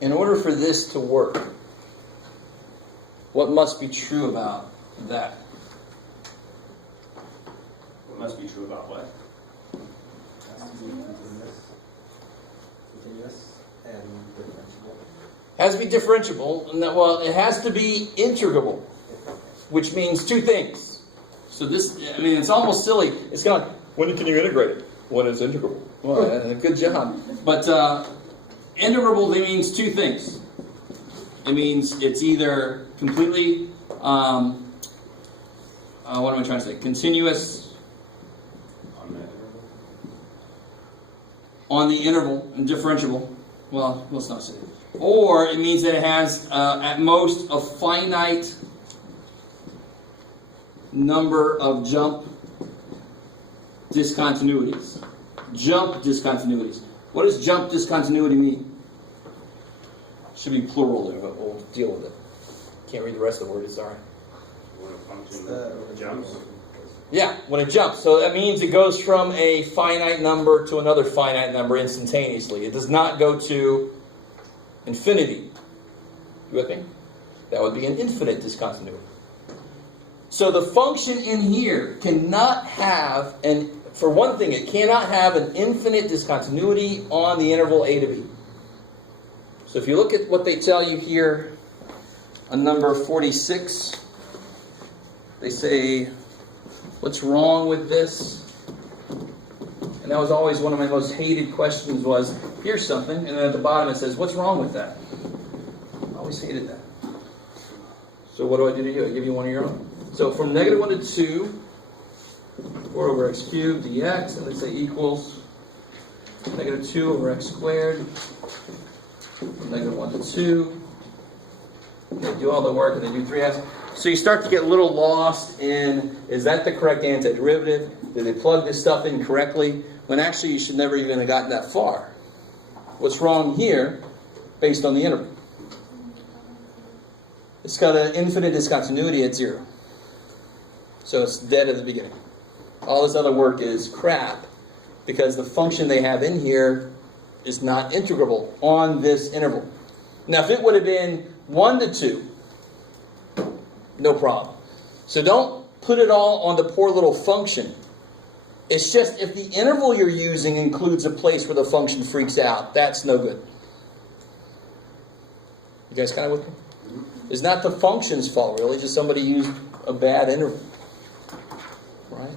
In order for this to work, what must be true about that? What must be true about what? Has to be continuous and differentiable. Has to be differentiable, and that, well, it has to be integrable, which means two things. So this, I mean, it's almost silly. It's kind of, when can you integrate it? When it's integrable. Well, good job. But integrable means two things. It means it's either completely, what am I trying to say? Continuous On that interval? on the interval and differentiable. Well, let's not say it. Or it means that it has, at most, a finite number of jump discontinuities. Jump discontinuities. What does jump discontinuity mean? Should be plural there, but we'll deal with it. Can't read the rest of the word, it's alright. When a function jumps? Yeah, when it jumps. So that means it goes from a finite number to another finite number instantaneously. It does not go to infinity. You with me? That would be an infinite discontinuity. So the function in here cannot have, and for one thing, it cannot have an infinite discontinuity on the interval a to b. So if you look at what they tell you here on number 46, they say, what's wrong with this? And that was always one of my most hated questions was, here's something, and then at the bottom it says, what's wrong with that? I always hated that. So what do I do to you? I give you one of your own. So from negative 1 to 2, 4 over x cubed dx, and they say equals negative 2 over x squared, from negative 1 to 2. And they do all the work, and they do 3s. So you start to get a little lost in, is that the correct antiderivative? Did they plug this stuff in correctly? When actually you should never even have gotten that far. What's wrong here, based on the interval? It's got an infinite discontinuity at 0. So it's dead at the beginning. All this other work is crap, because the function they have in here is not integrable on this interval. Now if it would have been 1 to 2, no problem. So don't put it all on the poor little function. It's just if the interval you're using includes a place where the function freaks out, that's no good. You guys kind of with me? It's not the function's fault, really. Just somebody used a bad interval. Right?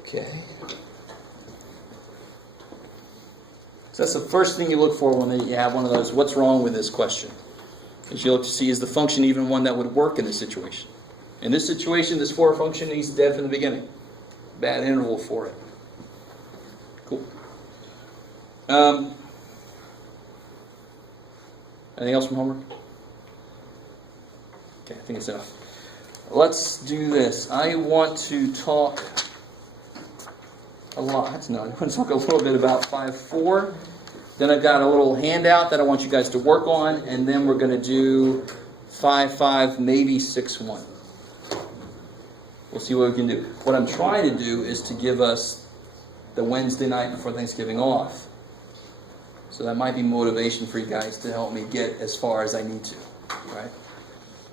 Okay. So that's the first thing you look for when you have one of those, what's wrong with this question? Is you look to see, is the function even one that would work in this situation? In this situation, this 4 function is dead from the beginning. Bad interval for it. Cool. Anything else from homework? Okay, I think it's enough. Let's do this. I want to talk a lot. No, I want to talk a little bit about 5.4. Then I've got a little handout that I want you guys to work on, and then we're going to do 5.5, maybe 6.1. We'll see what we can do. What I'm trying to do is to give us the Wednesday night before Thanksgiving off. So that might be motivation for you guys to help me get as far as I need to, right?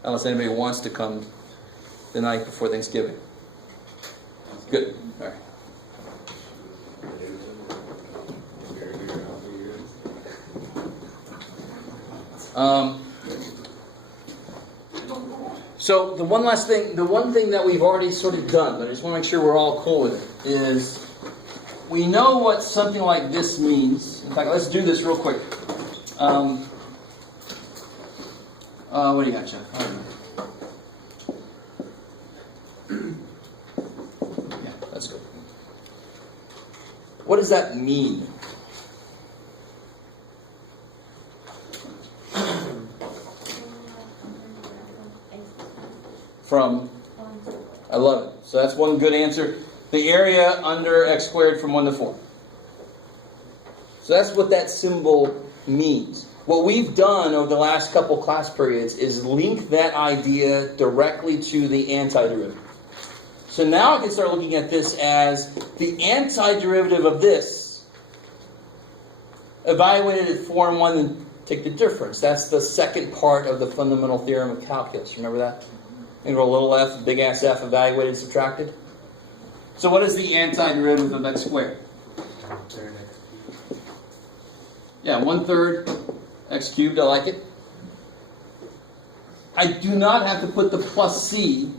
Unless anybody wants to come the night before Thanksgiving. Good. All right. So the one last thing, the one thing that we've already sort of done, but I just want to make sure we're all cool with it, is we know what something like this means. In fact, let's do this real quick. What do you got, Jeff? I don't know. Yeah, that's good. What does that mean? From, I love it. So that's one good answer. The area under x squared from 1 to 4. So that's what that symbol means. What we've done over the last couple class periods is link that idea directly to the antiderivative. So now I can start looking at this as the antiderivative of this, evaluated at 4 and 1, and take the difference. That's the second part of the fundamental theorem of calculus. Remember that? Integral little f, big ass F, evaluated, subtracted. So what is the antiderivative of x squared? Yeah, 1/3 x cubed, I like it. I do not have to put the plus c,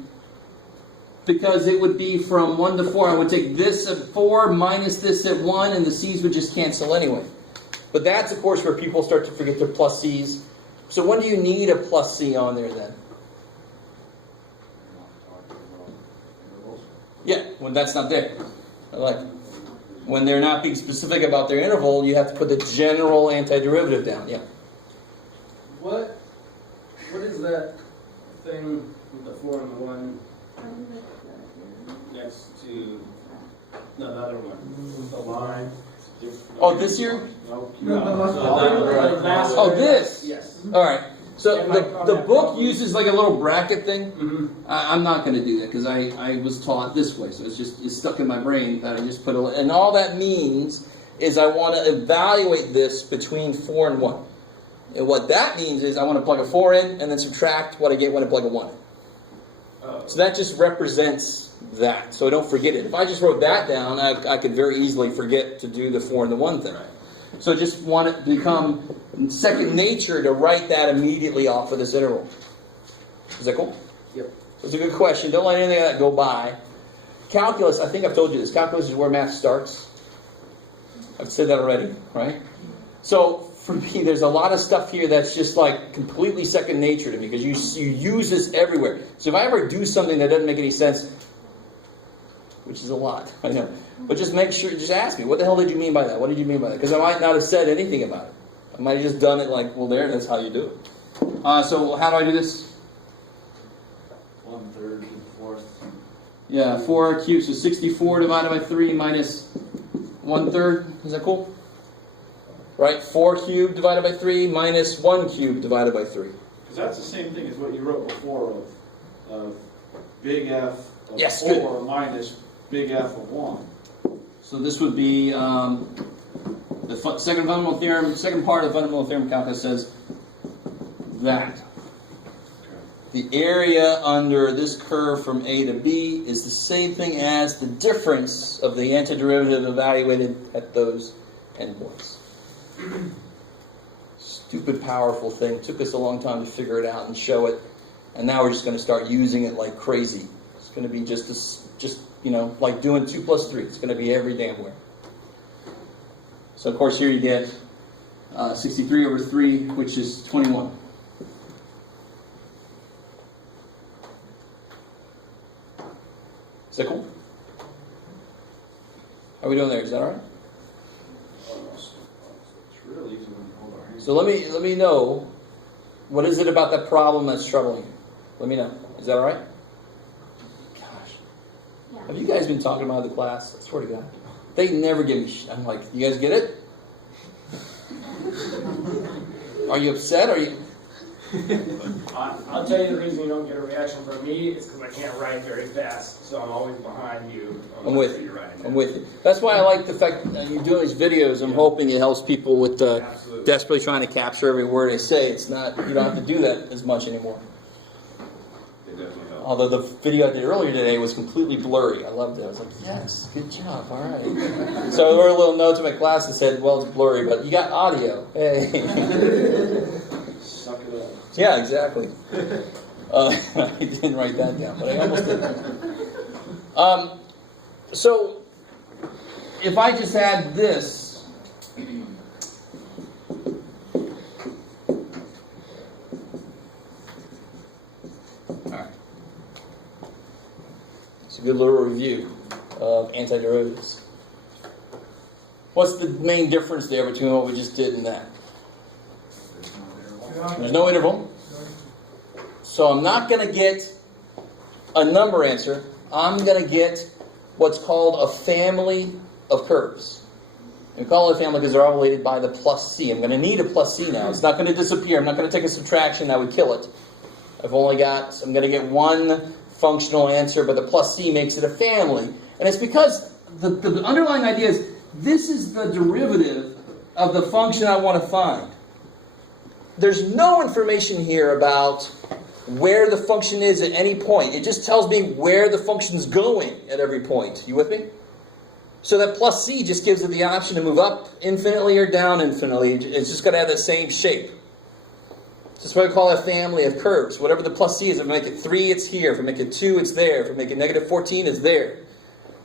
because it would be from 1 to 4. I would take this at 4 minus this at 1, and the c's would just cancel anyway. But that's, of course, where people start to forget their plus c's. So when do you need a plus c on there then? Yeah, when that's not there. Like, when they're not being specific about their interval, you have to put the general antiderivative down. Yeah. What is that thing with the 4 and the 1 next to the other one? The line. Oh, this here? No. Oh, this? Yes. All right. So the book uses like a little bracket thing. Mm-hmm. I'm not going to do that because I was taught this way, so it's stuck in my brain that I just put and all that means is I want to evaluate this between 4 and 1. And what that means is I want to plug a 4 in and then subtract what I get when I plug a 1 in. Oh. So that just represents that. So I don't forget it. If I just wrote that down, I could very easily forget to do the 4 and the 1 thing. So I just want it to become second nature to write that immediately off of this interval. Is that cool? Yep. It's a good question. Don't let anything of that go by. Calculus, I think I've told you this. Calculus is where math starts. I've said that already, right? So for me, there's a lot of stuff here that's just like completely second nature to me because you use this everywhere. So if I ever do something that doesn't make any sense, which is a lot, I know, but just make sure, just ask me, what the hell did you mean by that? What did you mean by that? Because I might not have said anything about it. I might have just done it like, well, there, that's how you do it. So how do I do this? 1/3 and 4th. Yeah, 4 cubed, so 64 divided by 3 minus 1/3. Is that cool? Right? 4 cubed divided by 3 minus 1 cubed divided by 3. Because that's the same thing as what you wrote before of big F of Yes, 4 good. minus big F of 1. So this would be the second fundamental theorem. Second part of the fundamental theorem calculus says that the area under this curve from A to B is the same thing as the difference of the antiderivative evaluated at those endpoints. Stupid, powerful thing. Took us a long time to figure it out and show it, and now we're just going to start using it like crazy. It's going to be just like doing 2 plus 3. It's going to be every damn where. So of course here you get 63 over 3, which is 21. Is that cool? How are we doing there? Is that all right? It's really easy when you hold our hands. So let me know, what is it about that problem that's troubling you? Let me know. Is that all right? Yeah. Have you guys been talking about the class? I swear to God. They never give me shit. I'm like, you guys get it? Are you upset? Are you... I'll tell you the reason you don't get a reaction from me is because I can't write very fast, so I'm always behind you. I'm with you. You're writing I'm with you. That's why I like the fact that you're doing these videos. I'm hoping it helps people with Absolutely. desperately trying to capture every word I say. It's not, you don't have to do that as much anymore. It definitely helps. Although the video I did earlier today was completely blurry. I loved it. I was like, yes, good job, all right. So I wrote a little note to my class and said, well, it's blurry, but you got audio. Hey. Suck it up. Yeah, exactly. I didn't write that down, but I almost did. So, if I just had this, all right. It's a good little review of antiderivatives. What's the main difference there between what we just did and that? There's no interval. So I'm not going to get a number answer. I'm going to get what's called a family of curves. And we call it a family because they're all related by the plus c. I'm going to need a plus c now. It's not going to disappear. I'm not going to take a subtraction. That would kill it. I'm going to get one functional answer, but the plus c makes it a family. And it's because the underlying idea is this is the derivative of the function I want to find. There's no information here about where the function is at any point. It just tells me where the function's going at every point. You with me? So that plus c just gives it the option to move up infinitely or down infinitely. It's just got to have the same shape. That's what I call a family of curves. Whatever the plus c is, if I make it 3, it's here. If I make it 2, it's there. If I make it negative 14, it's there.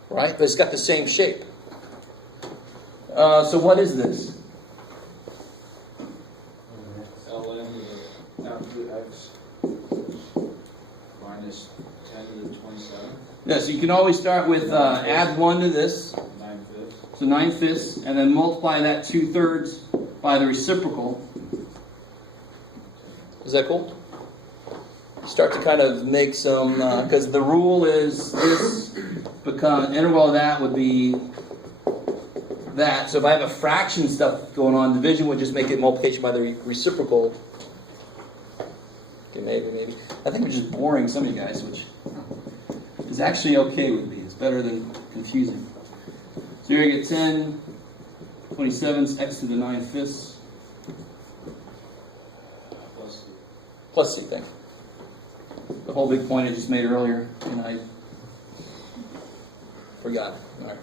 Right? But it's got the same shape. So what is this? ln to the absolute x minus 10 to the 27. Yeah, so you can always start with add 1 to this. 9/5. So 9/5, and then multiply that 2/3 by the reciprocal. Is that cool? Start to kind of make some, because the rule is this become, interval of that would be that. So if I have a fraction stuff going on, division would just make it multiplication by the reciprocal. Okay, maybe. I think we're just boring some of you guys, which is actually okay with me. It's better than confusing. So here you get 10, 27's x to the 9/5 plus c thing. The whole big point I just made earlier, and I forgot. All right.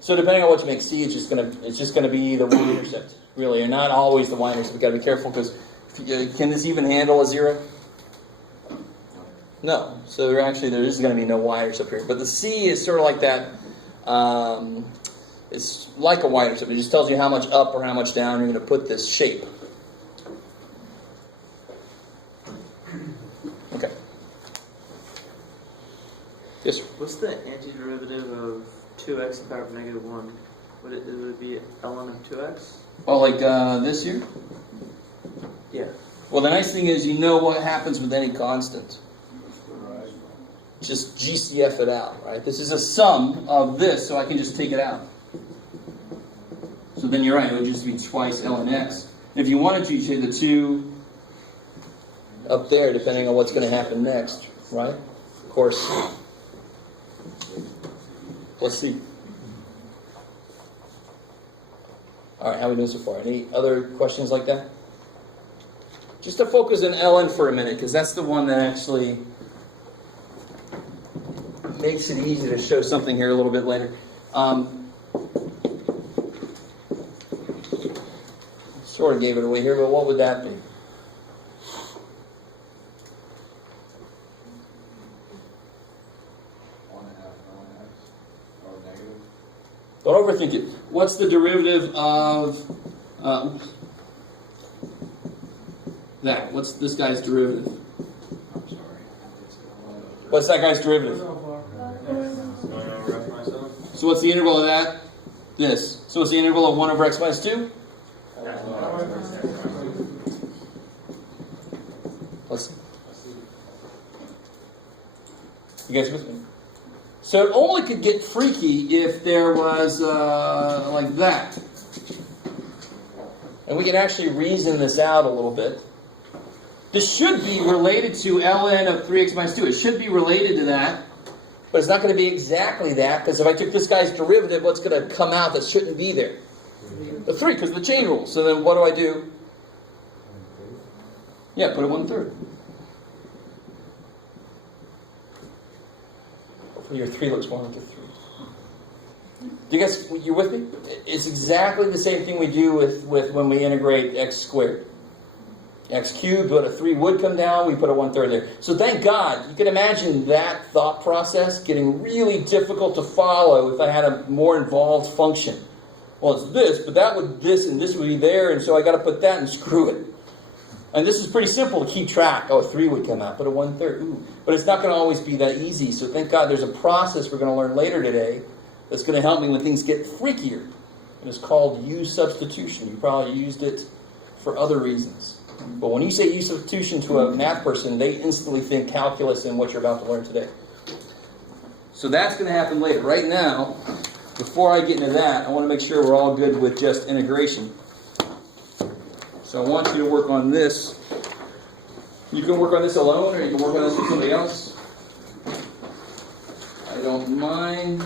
So depending on what you make c, it's just gonna be the y-intercept. Really, and not always the y-intercept. We got to be careful because can this even handle a 0? No. So there is going to be no y-intercept here. But the c is sort of like that. It's like a y-intercept. It just tells you how much up or how much down you're going to put this shape. Okay. Yes, sir. What's the antiderivative of 2x to the power of negative 1? Would it be ln of 2x? Well, like this here? Yeah. Well, the nice thing is you know what happens with any constant. Just GCF it out, right? This is a sum of this, so I can just take it out. So then you're right, it would just be twice ln x. If you wanted to, you take the 2 up there, depending on what's going to happen next, right? Of course. Let's see. All right, how are we doing so far? Any other questions like that? Just to focus on ln for a minute, because that's the one that actually makes it easy to show something here a little bit later. Sort of gave it away here, but what would that be? Don't overthink it. What's the derivative of that? What's this guy's derivative? I'm sorry. What's that guy's derivative? So what's the interval of that? This. So what's the interval of 1 over x minus 2? Let's see. You guys with me? So it only could get freaky if there was like that. And we can actually reason this out a little bit. This should be related to ln of 3x minus 2. It should be related to that. But it's not going to be exactly that, because if I took this guy's derivative, what's going to come out that shouldn't be there? The 3, because of the chain rule. So then what do I do? Yeah, put it 1/3. Hopefully your 3 looks 1/3. Do you guys, you're with me? It's exactly the same thing we do with when we integrate x squared. X cubed, but a 3 would come down, we put a 1/3 there. So thank God, you can imagine that thought process getting really difficult to follow if I had a more involved function. Well, it's this, but that would this, and this would be there, and so I got to put that and screw it. And this is pretty simple to keep track. Oh, a 3 would come out, but a 1/3. Ooh. But it's not going to always be that easy. So thank God there's a process we're going to learn later today that's going to help me when things get freakier. And it's called U substitution. You probably used it for other reasons. But when you say U substitution to a math person, they instantly think calculus and what you're about to learn today. So that's going to happen later. Right now, before I get into that, I want to make sure we're all good with just integration. So I want you to work on this. You can work on this alone, or you can work on this with somebody else. I don't mind.